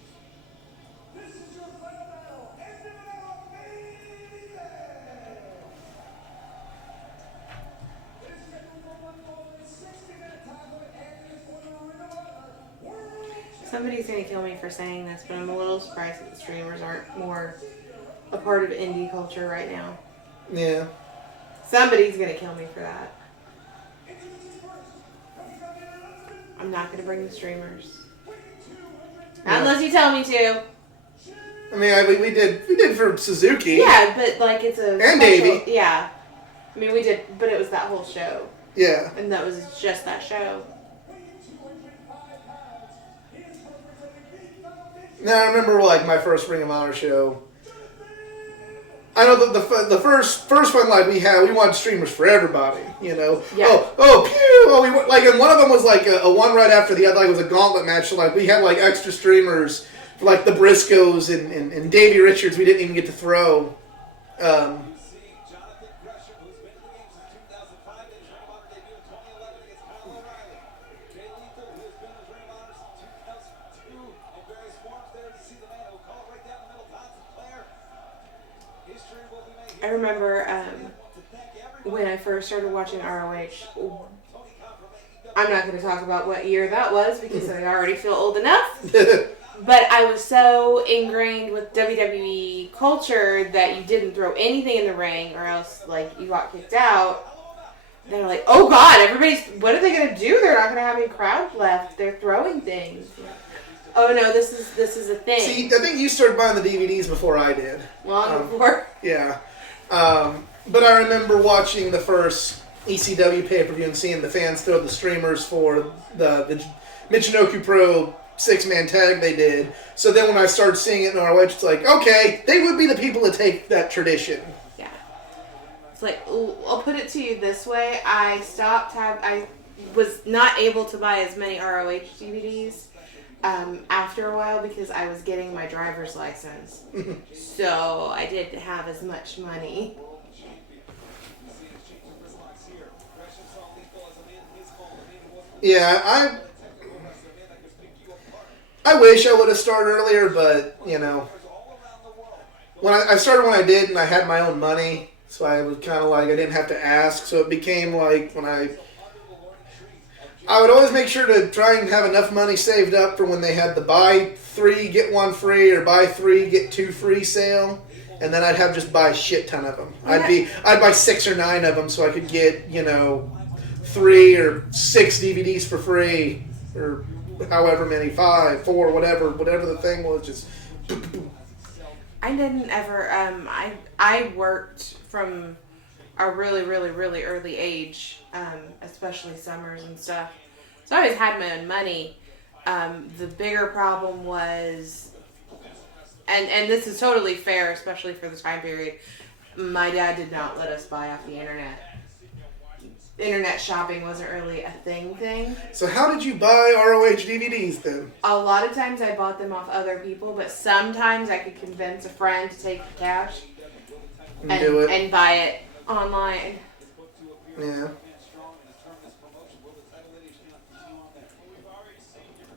This is your final battle. End of our main event. This is scheduled for one more than 60-minute time limit, and it is for the Ring of Honor World Somebody's gonna kill me for saying this, but I'm a little surprised that the streamers aren't more a part of indie culture right now. Yeah. Somebody's gonna kill me for that. I'm not gonna bring the streamers. Not unless you tell me to. I mean, we did for Suzuki. Yeah, but like it's a And special, Davey. Yeah. I mean, we did, but it was that whole show. Yeah. And that was just that show. Now I remember like my first Ring of Honor show. I know the first one like we wanted streamers for everybody, you know. Yeah. We went, like, and one of them was like a one right after the other. Like it was a gauntlet match. So like we had like extra streamers for like the Briscoes and Davey Richards. We didn't even get to throw. You see Jonathan Gresham, who's been in the game since 2005, made his Ring of Honor debut in 2011 against Kyle O'Reilly. Jay Lethal, who has been in his Ring of Honor since 2002 in various forms. There to see the man who will call it right down the middle, Todd Sinclair. History will be made I here. remember To thank everyone. when I first started watching ROH. Tony Khan from AEW. I'm not going to talk about what year that was because I already feel old enough. But I was so ingrained with WWE culture that you didn't throw anything in the ring or else like you got kicked out. They're like, oh God, what are they going to do? They're not going to have any crowd left. They're throwing things. Oh no, this is a thing. See, I think you started buying the DVDs before I did. Long before. Yeah. But I remember watching the first ECW pay-per-view and seeing the fans throw the streamers for the Michinoku Pro 6-man tag they did. So then when I started seeing it in ROH, it's like, okay, they would be the people to take that tradition. Yeah. It's like, I'll put it to you this way. I was not able to buy as many ROH DVDs after a while because I was getting my driver's license. So I didn't have as much money. Yeah, I wish I would have started earlier, but, you know, when I started when I did, and I had my own money, so I was kind of like, I didn't have to ask, so it became like when I would always make sure to try and have enough money saved up for when they had the buy 3, get 1 free, or buy 3, get 2 free sale, and then I'd have just buy a shit ton of them. I'd buy 6 or 9 of them so I could get, 3 or 6 DVDs for free, or however many, 5, 4, whatever the thing was, just. I didn't ever, I worked from a really, really, really early age, especially summers and stuff. So I always had my own money. The bigger problem was, and this is totally fair, especially for the time period, my dad did not let us buy off the internet. Internet shopping wasn't really a thing. So how did you buy ROH DVDs then? A lot of times I bought them off other people, but sometimes I could convince a friend to take the cash and buy it online. Yeah.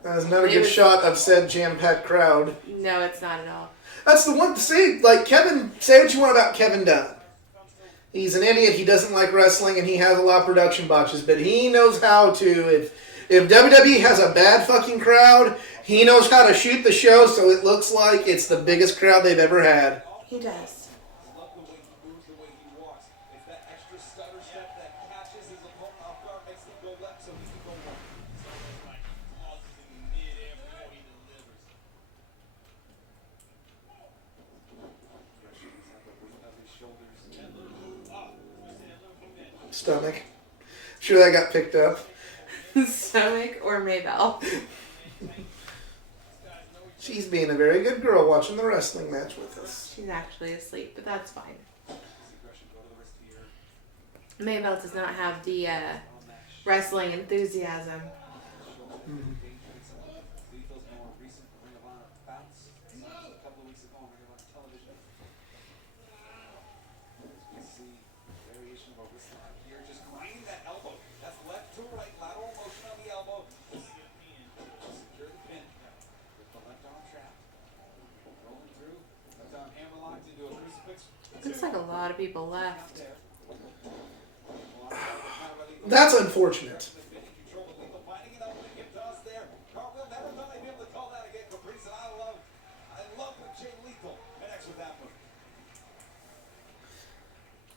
That is not a good shot of said jam-packed crowd. No, it's not at all. That's the one to say, like, Kevin, say what you want about Kevin Dunn. He's an idiot, he doesn't like wrestling, and he has a lot of production botches, but he knows how to, if WWE has a bad fucking crowd, he knows how to shoot the show so it looks like it's the biggest crowd they've ever had. He does. I love the way he moves, the way he walks. It's that extra stutter step that catches his opponent off guard, makes him go left so he can go right. Stomach. Sure that got picked up. Stomach or Maybell? She's being a very good girl watching the wrestling match with us. She's actually asleep, but that's fine. Maybell does not have the wrestling enthusiasm. Looks like a lot of people left. That's unfortunate.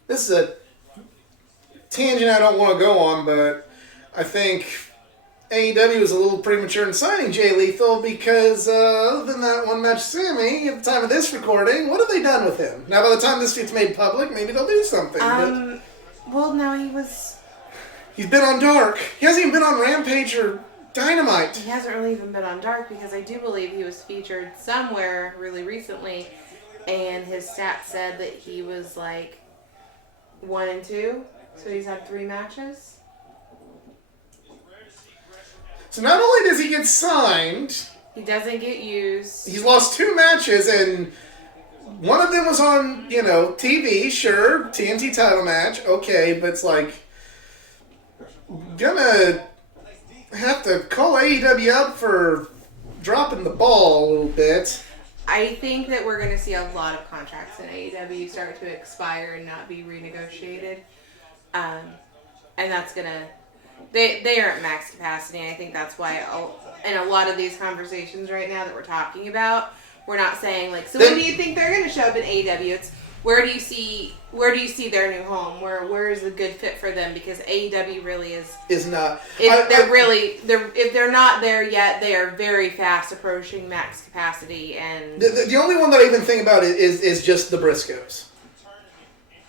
This is a tangent I don't want to go on, but I think AEW was a little premature in signing Jay Lethal because other than that one match Sammy, at the time of this recording, what have they done with him? Now by the time this gets made public, maybe they'll do something. Well, no, He's been on Dark. He hasn't even been on Rampage or Dynamite. He hasn't really even been on Dark because I do believe he was featured somewhere really recently, and his stats said that he was like 1-2, so he's had 3 matches. So not only does he get signed, he doesn't get used. He's lost 2 matches, and one of them was on, TV, sure, TNT title match, okay, but it's like, gonna have to call AEW up for dropping the ball a little bit. I think that we're going to see a lot of contracts in AEW start to expire and not be renegotiated. And that's going to... They are at max capacity, and I think that's why in a lot of these conversations right now that we're talking about, we're not saying, like, so when do you think they're going to show up in AEW? It's where do you see their new home? Where is the good fit for them? Because AEW really is not. If they're not there yet, they are very fast approaching max capacity. And the only one that I even think about is just the Briscoes.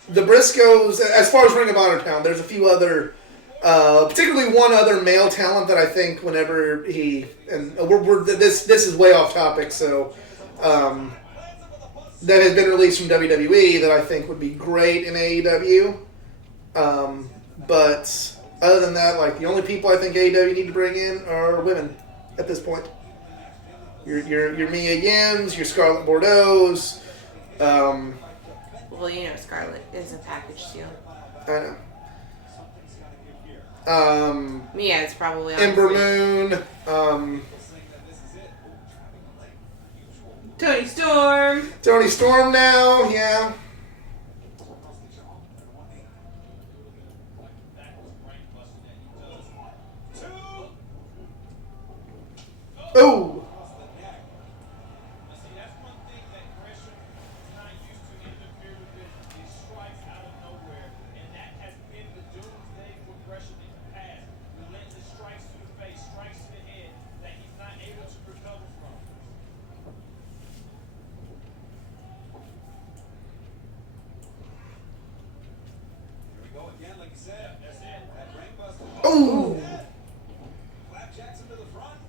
The Briscoes, as far as Ring of Honor talent, there's a few other, particularly one other male talent that I think whenever this is way off topic, so. That has been released from WWE that I think would be great in AEW. But other than that, like, the only people I think AEW need to bring in are women at this point. Your Mia Yims, your Scarlett Bordeaux's. Well, Scarlett is a package deal. I know. Mia is probably Ember Moon. Tony Storm now, yeah. Oh! Oh! Jackson to the front.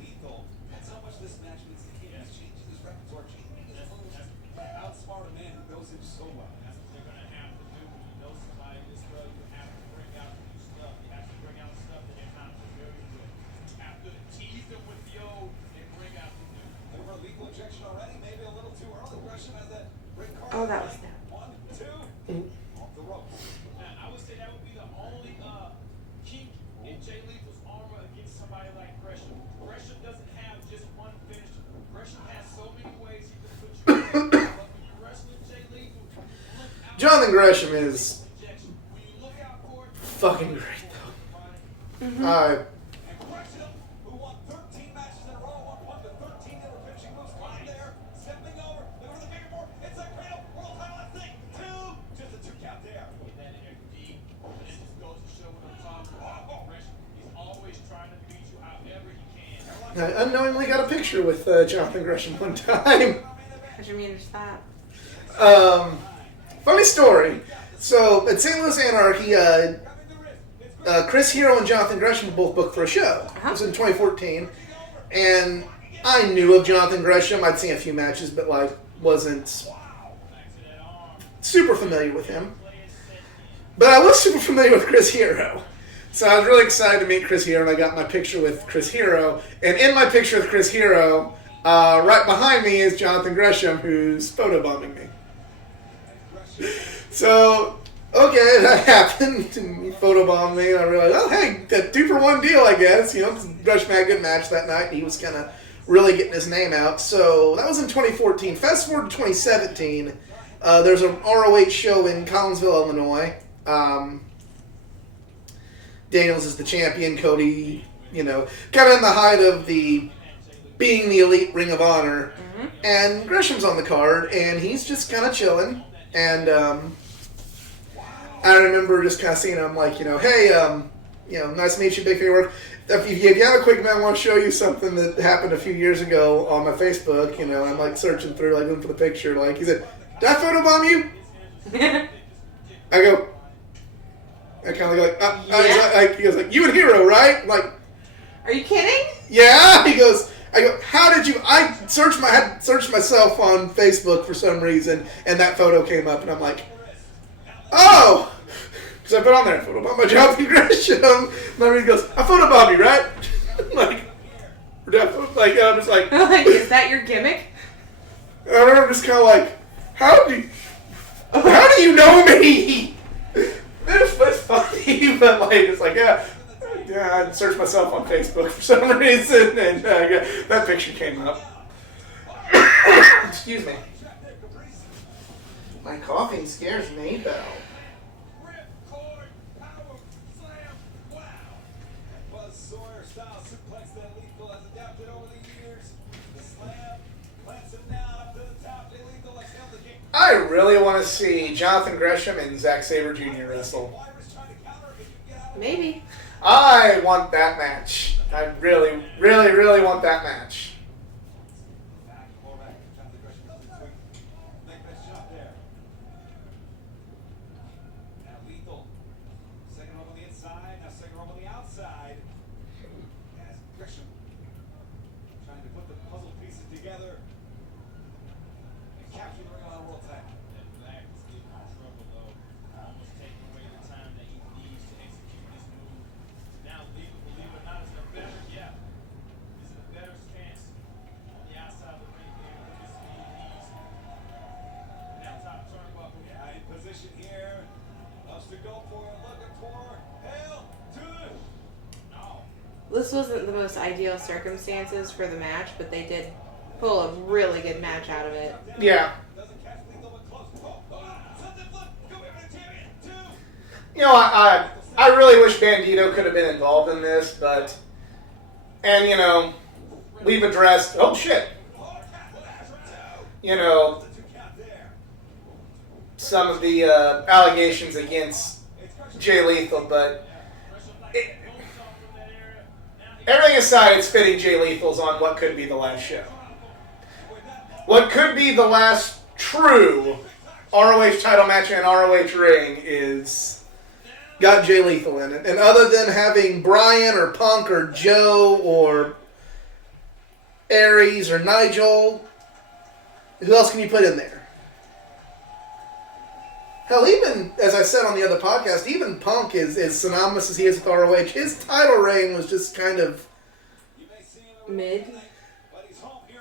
Lethal. That's how much this match means to him. He's changing his repertoire, changing his moves. Outsmart a man who knows him so well. That's what they're going to have to do. When you know somebody this well, you have to bring out new stuff. You have to bring out stuff that they're not familiar with. You have to tease them with the old and bring out the new. They were a lethal injection already. Maybe a little too early. Gresham has that red card. Oh, that was that. 1, 2. Off the ropes. I would say that would be the only kink in Jay Lethal's armor against somebody like Gresham. Gresham doesn't have just one finish. Gresham has so many ways he can put you in. But when you're wrestling Jay Lethal, look out. Jonathan Gresham is fucking great, though. Mm-hmm. And Gresham, who won 13 matches in a row, won 13 different finishing moves, caught there, stepping over, they go to the figure four, inside cradle, world title, I think, 2, just a 2 count there. Get that in there deep, but it just goes to show what I'm talking about. Gresham, he's always trying to beat you however he can. I unknowingly got a picture with Jonathan Gresham one time. What do you mean it's that? Funny story. So at St. Louis Anarchy, Chris Hero and Jonathan Gresham were both booked for a show. It was in 2014, and I knew of Jonathan Gresham. I'd seen a few matches, but wasn't super familiar with him. But I was super familiar with Chris Hero. So I was really excited to meet Chris Hero, and I got my picture with Chris Hero. And in my picture with Chris Hero, right behind me is Jonathan Gresham, who's photobombing me. So, okay, that happened. He photobombed me, and I realized, oh, hey, a 2-for-1 deal, I guess. Gresham had a good match that night, and he was kind of really getting his name out. So that was in 2014. Fast forward to 2017. There's an ROH show in Collinsville, Illinois. Daniels is the champion. Cody, kind of in the height of being the elite Ring of Honor. Mm-hmm. And Gresham's on the card, and he's just kind of chilling. And I remember just kind of seeing him like, hey, nice to meet you, big fan work. If you have a quick minute, I want to show you something that happened a few years ago on my Facebook. I'm like searching through, like looking for the picture. Like he said, "Did I photobomb you?" I go. I kind of go like, he goes like, "You and Hero, right?" I'm like, are you kidding? Yeah. He goes. I go, how did you? I had searched myself on Facebook for some reason, and that photo came up, and I'm like, oh. Because I put on there, photobomb by Jonathan Gresham. And he goes, I photobomb you, right? I'm just like, is that your gimmick? I remember I'm just kind of like, how do you know me? It's funny, but it's like, yeah, I searched myself on Facebook for some reason, and that picture came up. Excuse me. My coughing scares me, though. I really want to see Jonathan Gresham and Zack Sabre Jr. wrestle. Maybe. I want that match. I really, really, really want that match. This wasn't the most ideal circumstances for the match, but they did pull a really good match out of it. Yeah. I really wish Bandito could have been involved in this, and we've addressed, oh shit, some of the allegations against Jay Lethal, but everything aside, it's fitting Jay Lethal's on what could be the last show. What could be the last true ROH title match in an ROH ring is got Jay Lethal in it. And other than having Brian or Punk or Joe or Aries or Nigel, who else can you put in there? Hell, even, as I said on the other podcast, even Punk is synonymous as he is with ROH. His title reign was just kind of mid.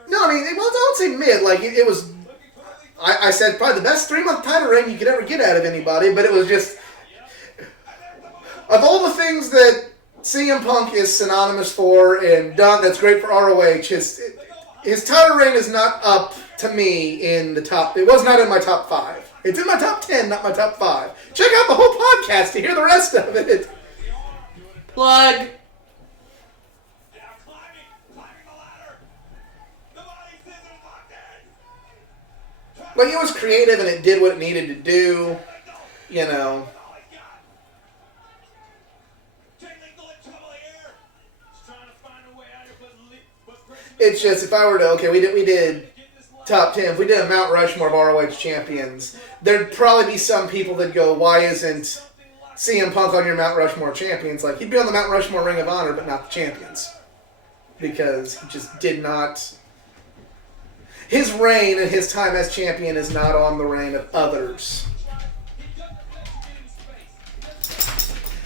No, I don't say mid. Like, it was, I said probably the best 3-month title reign you could ever get out of anybody, but it was just, of all the things that CM Punk is synonymous for and done that's great for ROH, his title reign is not up to me in the top, it was not in my top 5. It's in my top 10, not my top 5. Check out the whole podcast to hear the rest of it. Plug. Like, it was creative and it did what it needed to do, It's just, if I were to, we did top 10, if we did a Mount Rushmore of ROH champions, there'd probably be some people that go, why isn't CM Punk on your Mount Rushmore champions? Like, he'd be on the Mount Rushmore Ring of Honor, but not the champions. Because he just did not... His reign and his time as champion is not on the reign of others.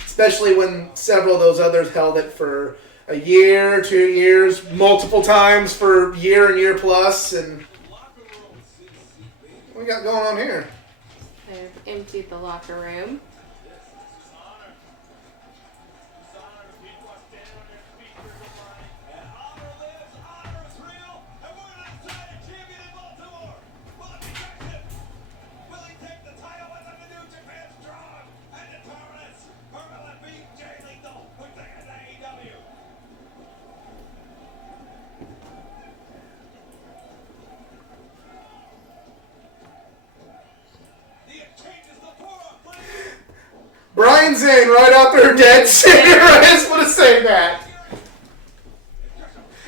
Especially when several of those others held it for a year, 2 years, multiple times for year and year plus. And what we got going on here? They've emptied the locker room. Brian Zane right out there dead center. I just want to say that.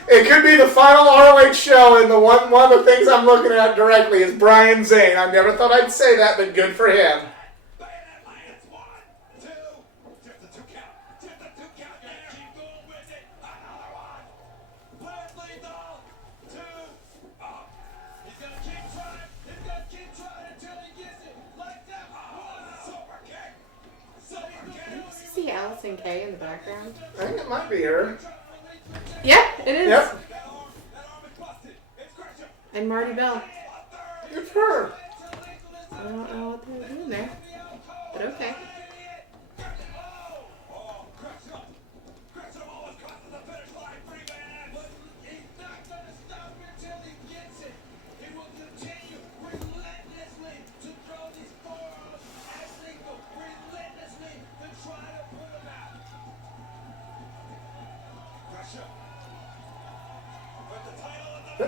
It could be the final ROH show, and one of the things I'm looking at directly is Brian Zane. I never thought I'd say that, but good for him. Allison Kay in the background. I think it might be her. Yeah, it is. Yep. And Marty Bell. Good for her. I don't know what they're doing there, but okay.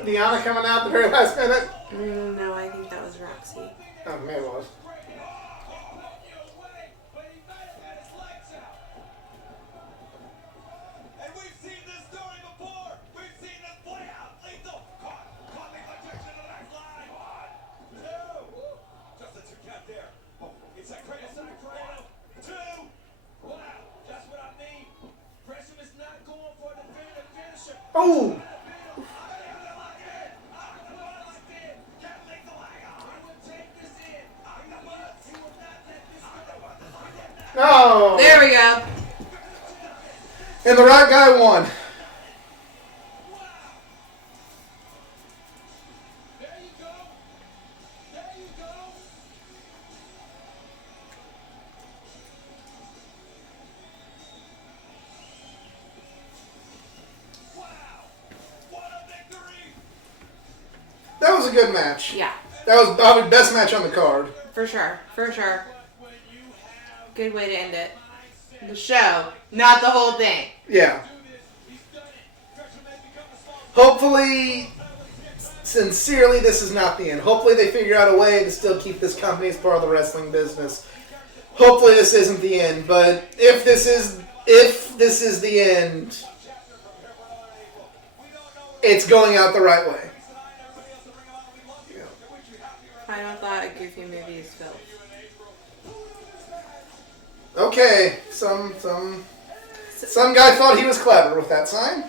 Deanna coming out the very last minute. No, I think that was Roxy. Oh, maybe it was. Oh! No! There we go. And the right guy won. That was a good match. Yeah. That was probably the best match on the card. For sure. For sure. Good way to end it. The show, not the whole thing. Yeah. Hopefully, sincerely, this is not the end. Hopefully they figure out a way to still keep this company as part of the wrestling business. Hopefully this isn't the end, but if this is the end, it's going out the right way. Final thought, a Goofy movie is filth. Okay, some guy thought he was clever with that sign.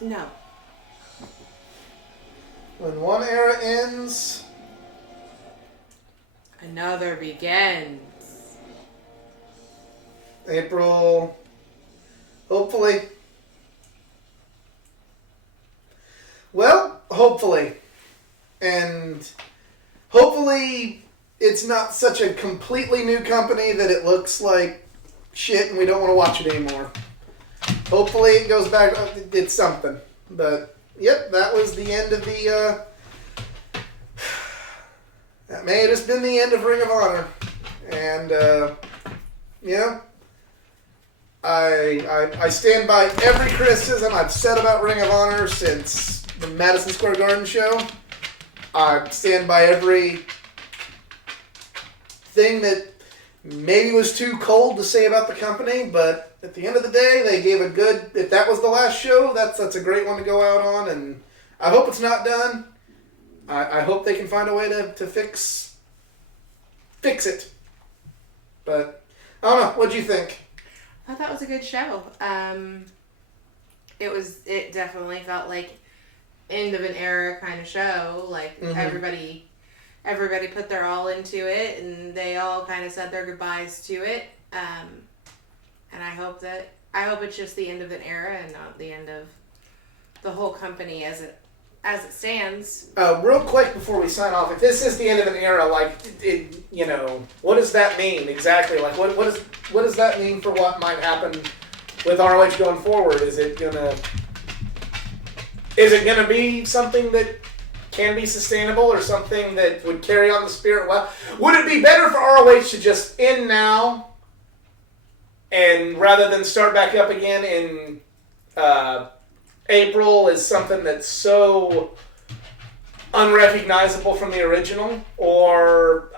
No. When one era ends, another begins. April, hopefully. Well, hopefully. And hopefully it's not such a completely new company that it looks like shit and we don't want to watch it anymore. Hopefully it goes back, it's something. But, yep, that was the end of the, that may have just been the end of Ring of Honor. And, yeah, I stand by every criticism I've said about Ring of Honor since the Madison Square Garden show. I stand by every thing that maybe was too cold to say about the company, but at the end of the day, they gave a good. If that was the last show, that's a great one to go out on, and I hope it's not done. I hope they can find a way to fix it. But I don't know. What do you think? I thought that was a good show. It definitely felt like end of an era kind of show. Like everybody put their all into it, and they all kind of said their goodbyes to it. And I hope it's just the end of an era and not the end of the whole company as it stands. Real quick before we sign off, if this is the end of an era, like, what does that mean exactly? Like, what does that mean for what might happen with ROH going forward? Is it gonna be something that can be sustainable or something that would carry on the spirit well? Would it be better for ROH to just end now and rather than start back up again in April is something that's so unrecognizable from the original? Or,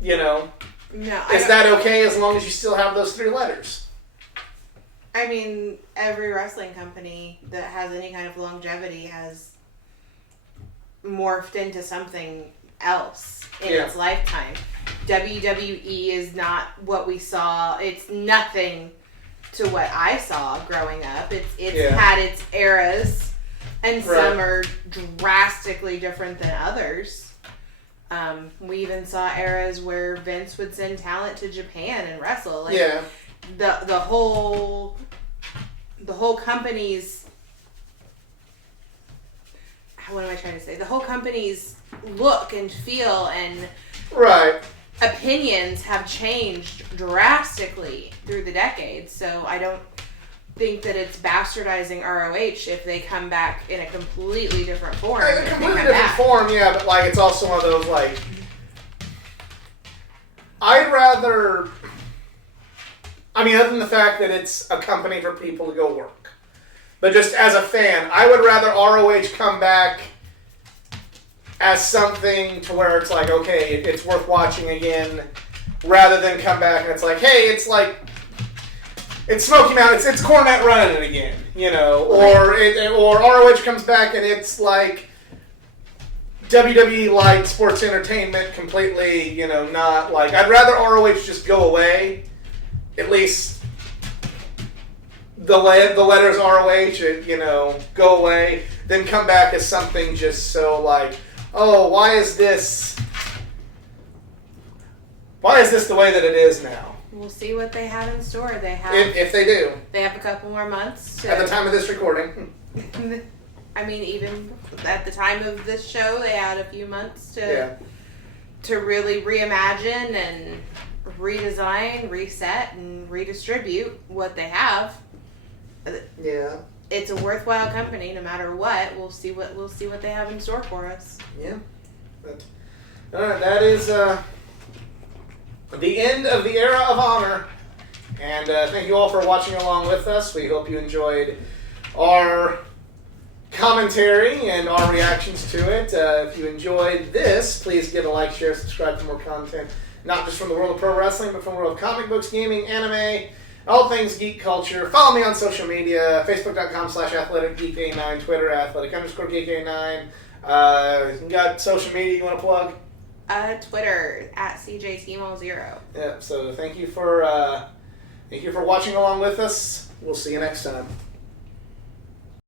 No, is that okay as long as you still have those 3 letters? I mean, every wrestling company that has any kind of longevity has morphed into something else in its lifetime. WWE is not what we saw. It's nothing to what I saw growing up. It's had its eras, and some are drastically different than others. We even saw eras where Vince would send talent to Japan and wrestle. Like, the whole company's, what am I trying to say? The whole company's look and feel and opinions have changed drastically through the decades. So I don't think that it's bastardizing ROH if they come back in a completely different form. A completely different form, yeah, but like it's also one of those like I'd rather, other than the fact that it's a company for people to go work, but just as a fan, I would rather ROH come back as something to where it's like, okay, it's worth watching again, rather than come back and it's like, hey, it's like, it's Smoky Mountain, it's Cornette running it again, or ROH comes back and it's like WWE Light Sports Entertainment completely, not like, I'd rather ROH just go away, at least the letters ROH, go away, then come back as something just so like, oh, why is this the way that it is now? We'll see what they have in store. They have, if they do. They have a couple more months. At the time of this recording. Even at the time of this show, they had a few months to really reimagine and redesign, reset, and redistribute what they have. Yeah. It's a worthwhile company, no matter what. We'll see what they have in store for us. Yeah. But, all right, that is the end of the Era of Honor. And thank you all for watching along with us. We hope you enjoyed our commentary and our reactions to it. If you enjoyed this, please give a like, share, subscribe for more content, not just from the world of pro wrestling, but from the world of comic books, gaming, anime, all things geek culture. Follow me on social media, facebook.com/athleticgeek89, Twitter, athletic_geek89. You got social media you want to plug? Twitter, @CJTimo0. Yeah, so thank you for watching along with us. We'll see you next time.